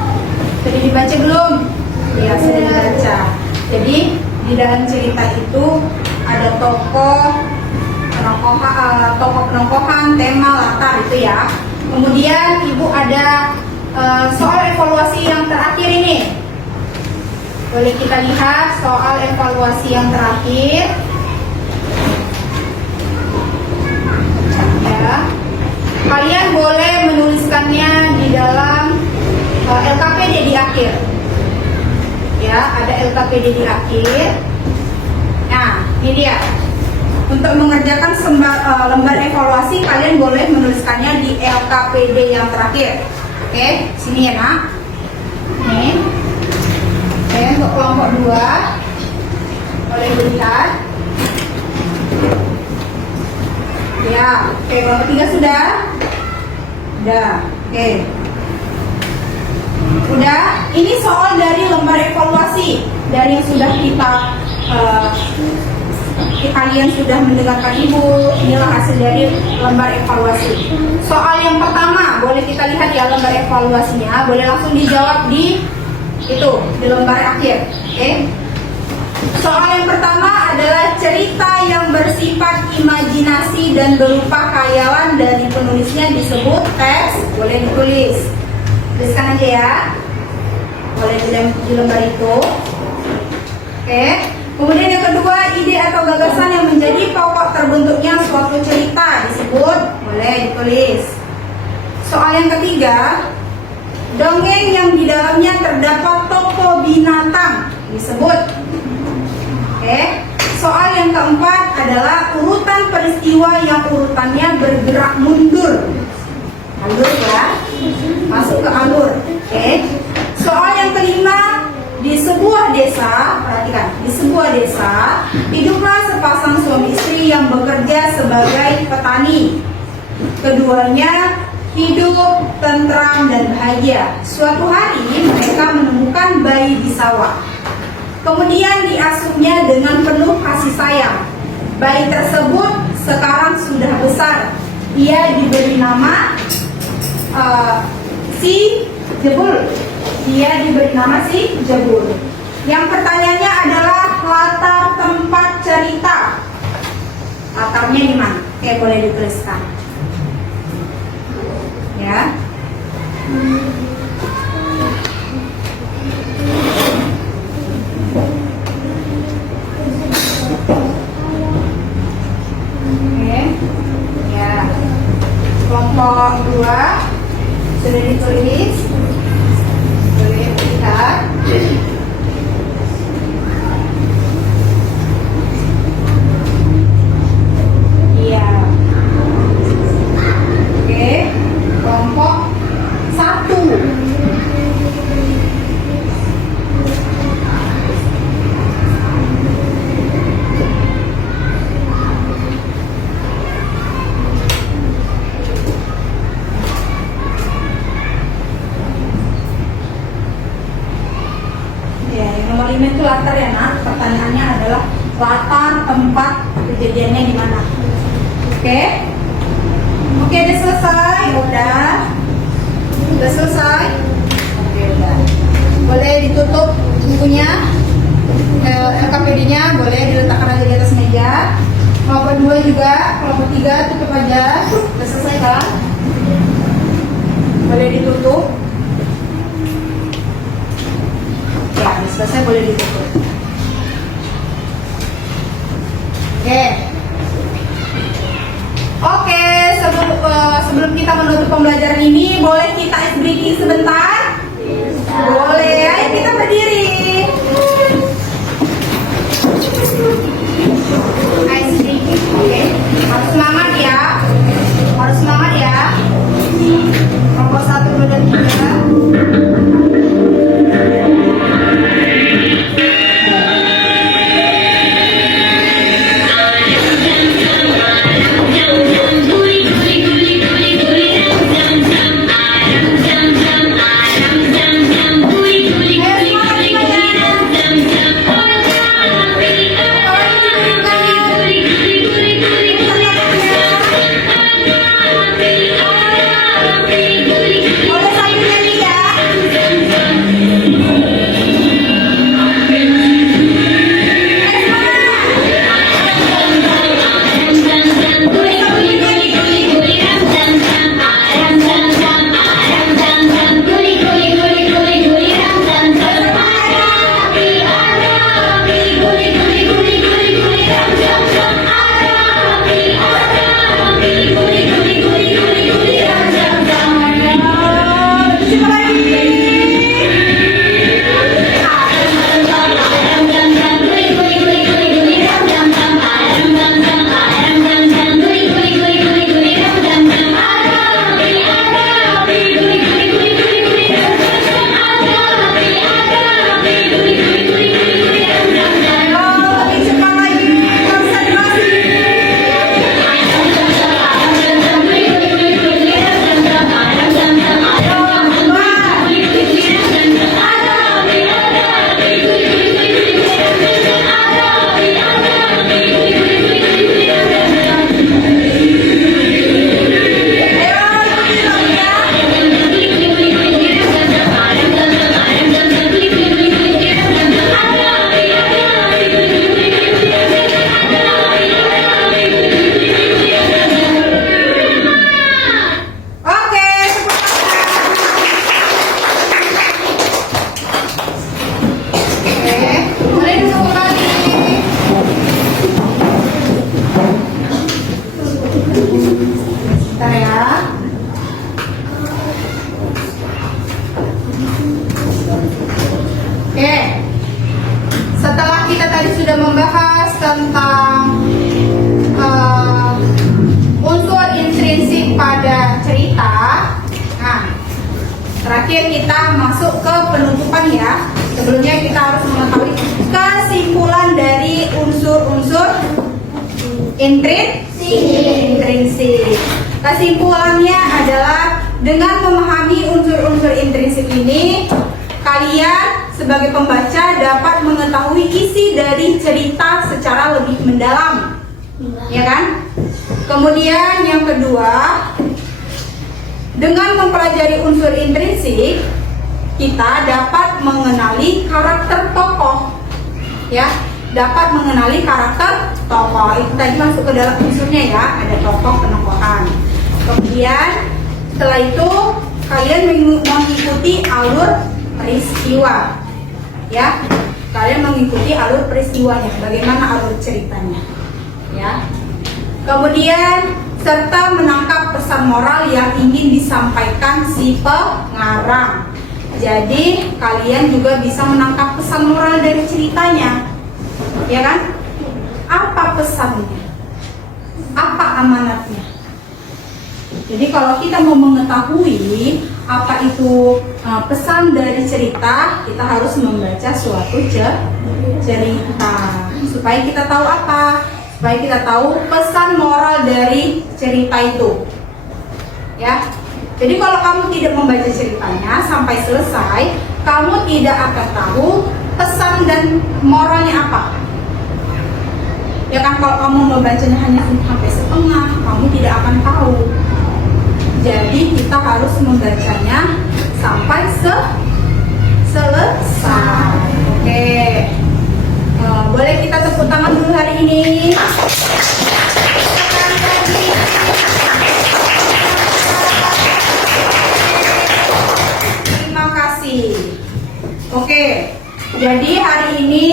Sudah dibaca belum? Ya, sudah dibaca. Jadi di dalam cerita itu ada tokoh penongkohan, tema, latar itu ya. Kemudian ibu ada soal evaluasi yang terakhir ini. Boleh kita lihat soal evaluasi yang terakhir. Ya. Kalian boleh menuliskannya di dalam LKPD di akhir. Ya, ada LKPD di akhir. Nah, ini dia. Untuk mengerjakan lembar evaluasi, kalian boleh menuliskannya di LKPD yang terakhir. Oke, sini ya nak. Nih. Oke, untuk kelompok 2 boleh dilihat. Ya, oke, kelompok 3 sudah. Udah, oke. Udah, ini soal dari lembar evaluasi dari yang sudah kalian sudah mendengarkan ibu. Inilah hasil dari lembar evaluasi. Soal yang pertama boleh kita lihat ya lembar evaluasinya. Boleh langsung dijawab di lembar akhir. Oke. Soal yang pertama adalah cerita yang bersifat imajinasi dan berupa khayalan dari penulisnya disebut teks. Boleh ditulis. Tuliskan aja ya. Boleh di lembar itu. Oke. Kemudian yang kedua, ide atau gagasan yang menjadi pokok terbentuknya suatu cerita disebut. Boleh ditulis. Soal yang ketiga, dongeng yang di dalamnya terdapat tokoh binatang disebut. Oke. Soal yang keempat adalah urutan peristiwa yang urutannya bergerak mundur. Alur ya. Masuk ke alur. Oke. Soal yang kelima, di sebuah desa, perhatikan, di sebuah desa hiduplah sepasang suami istri yang bekerja sebagai petani. Keduanya hidup tentram dan bahagia. Suatu hari mereka menemukan bayi di sawah. Kemudian diasuhnya dengan penuh kasih sayang. Bayi tersebut sekarang sudah besar. Ia diberi nama si Jebul. Dia diberi nama si Jebul. Yang pertanyaannya adalah latar tempat cerita. Latarnya di mana? Oke, boleh dituliskan. Ya. Oke. Ya. Kelompok 2 sudah ditulis. Boleh lihat. Iya. Oke. Kelompok 1. ya nak. Pertanyaannya adalah latar tempat kejadiannya di mana. Oke? Oke, udah selesai. Udah selesai. Oke, udah. Boleh ditutup bukunya, LKPD-nya boleh diletakkan aja di atas meja. Kelompok 2 juga, kelompok 3 tutup aja. Udah selesai kan? Boleh ditutup. Ya, udah selesai, boleh ditutup. Oke, sebelum kita menutup pembelajaran ini, boleh kita ice breaking sebentar? Boleh, ayo kita berdiri. Ice breaking, oke. Harus semangat ya. Harus semangat ya. Kelompok 1, 2, dan 3. Terakhir kita masuk ke penutupan ya. Sebelumnya kita harus mengetahui kesimpulan dari unsur-unsur intrinsik. Kesimpulannya adalah dengan memahami unsur-unsur intrinsik ini, kalian sebagai pembaca dapat mengetahui isi dari cerita secara lebih mendalam, ya kan? Kemudian yang kedua, dengan mempelajari unsur intrinsik, kita dapat mengenali karakter tokoh, ya, dapat mengenali karakter tokoh. Itu tadi masuk ke dalam unsurnya ya, ada tokoh penokohan. Kemudian setelah itu kalian mengikuti alur peristiwa, ya, kalian mengikuti alur peristiwanya, bagaimana alur ceritanya, ya. Kemudian serta menangkap pesan moral yang ingin disampaikan si pengarang. Jadi kalian juga bisa menangkap pesan moral dari ceritanya, ya kan? Apa pesannya? Apa amanatnya? Jadi kalau kita mau mengetahui apa itu pesan dari cerita, kita harus membaca suatu cerita supaya kita tahu apa? Supaya kita tahu pesan moral dari cerita itu, ya. Jadi kalau kamu tidak membaca ceritanya sampai selesai, kamu tidak akan tahu pesan dan moralnya apa? Ya kan, kalau kamu membacanya hanya sampai setengah, kamu tidak akan tahu. Jadi kita harus membacanya sampai selesai. Oke. Boleh kita tepuk tangan dulu hari ini. Terima kasih. Oke. Jadi hari ini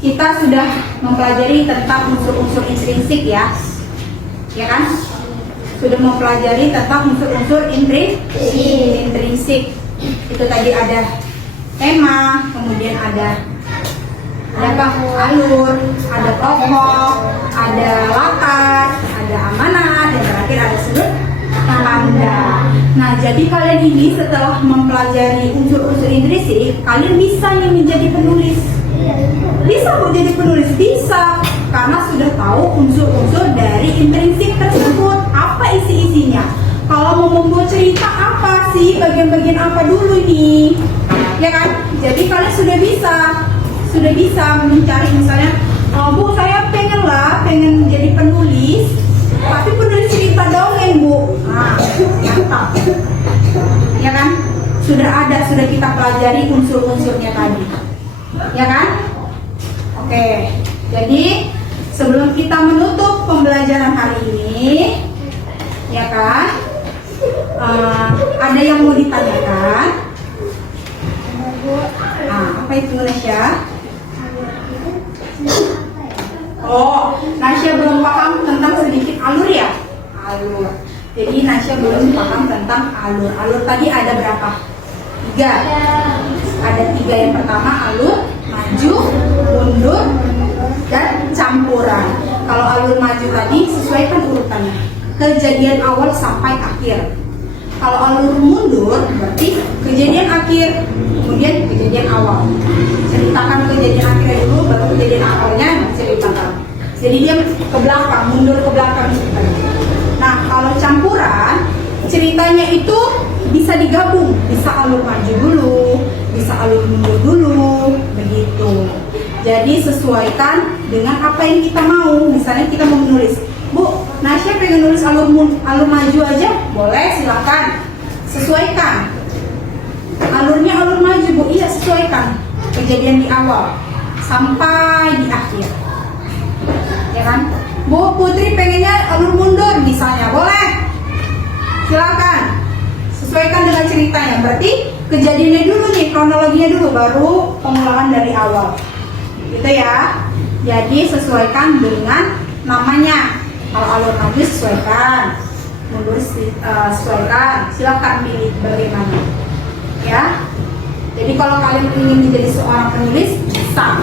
kita sudah mempelajari tentang unsur-unsur intrinsik ya. Ya kan? Sudah mempelajari tentang unsur-unsur intrinsik. Itu tadi ada tema, kemudian ada apa? Alur, ada pokok, ada latar, ada amanat, dan terakhir ada sudut tanda. Nah, jadi kalian ini setelah mempelajari unsur-unsur intrinsik, kalian bisa nih menjadi penulis. Bisa mau jadi penulis? Bisa, karena sudah tahu unsur-unsur dari intrinsik tersebut. Apa isi-isinya? Kalau mau membuat cerita apa sih? Bagian-bagian apa dulu nih? Ya kan? Jadi kalian sudah bisa mencari misalnya, Bu, saya pengen jadi penulis, tapi penulis cerita dongeng, Bu. Nah, mantap. Ya kan? Sudah kita pelajari unsur-unsurnya tadi. Ya kan? Oke. Jadi sebelum kita menutup pembelajaran hari ini, ya kan? Ada yang mau ditanyakan? Apa itu, Nasya? Oh, Nasya belum paham tentang sedikit alur ya? Alur. Jadi Nasya belum paham tentang alur. Alur tadi ada berapa? 3. Ada 3. Yang pertama alur maju, mundur, dan campuran. Kalau alur maju tadi sesuaikan urutannya, kejadian awal sampai akhir. Kalau alur mundur berarti kejadian akhir, kemudian kejadian awal. Ceritakan kejadian akhir dulu, baru kejadian awalnya ceritakan. Jadi dia ke belakang, mundur ke belakang ceritanya. Nah, kalau campuran, ceritanya itu bisa digabung, bisa alur maju dulu, bisa alur mundur dulu, begitu. Jadi sesuaikan dengan apa yang kita mau. Misalnya kita mau menulis, Bu, Nasya pengen nulis alur maju aja, boleh, silakan. Sesuaikan. Alurnya alur maju, Bu, iya sesuaikan. Kejadian di awal sampai di akhir. Ya kan? Bu, Putri pengennya alur mundur misalnya, boleh. Silakan. Sesuaikan dengan ceritanya. Berarti kejadiannya dulu nih, kronologinya dulu, baru pengulangan dari awal. Gitu ya. Jadi sesuaikan dengan namanya. Kalau alur maju sesuaikan, mundur sesuaikan. Silakan pilih bagaimana. Ya. Jadi kalau kalian ingin menjadi seorang penulis, bisa.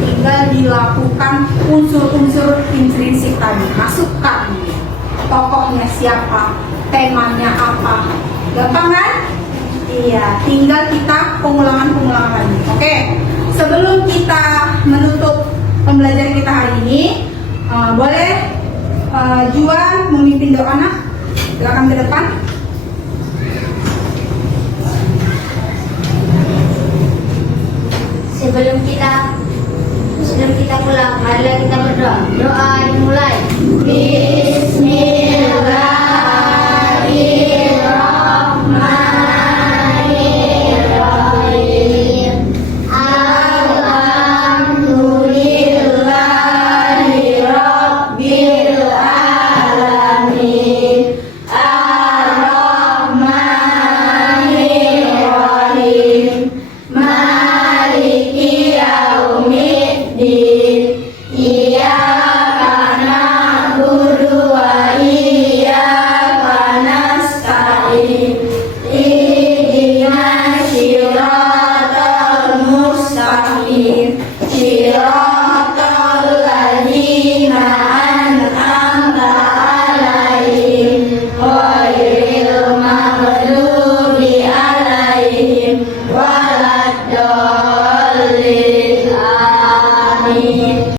Tinggal dilakukan unsur-unsur intrinsik tadi. Masukkan tokohnya siapa, temanya apa. Gampang kan? Iya, tinggal kita pengulangan lagi. Oke. Sebelum kita menutup pembelajaran kita hari ini, boleh Juan memimpin doa, nak? Silakan ke depan.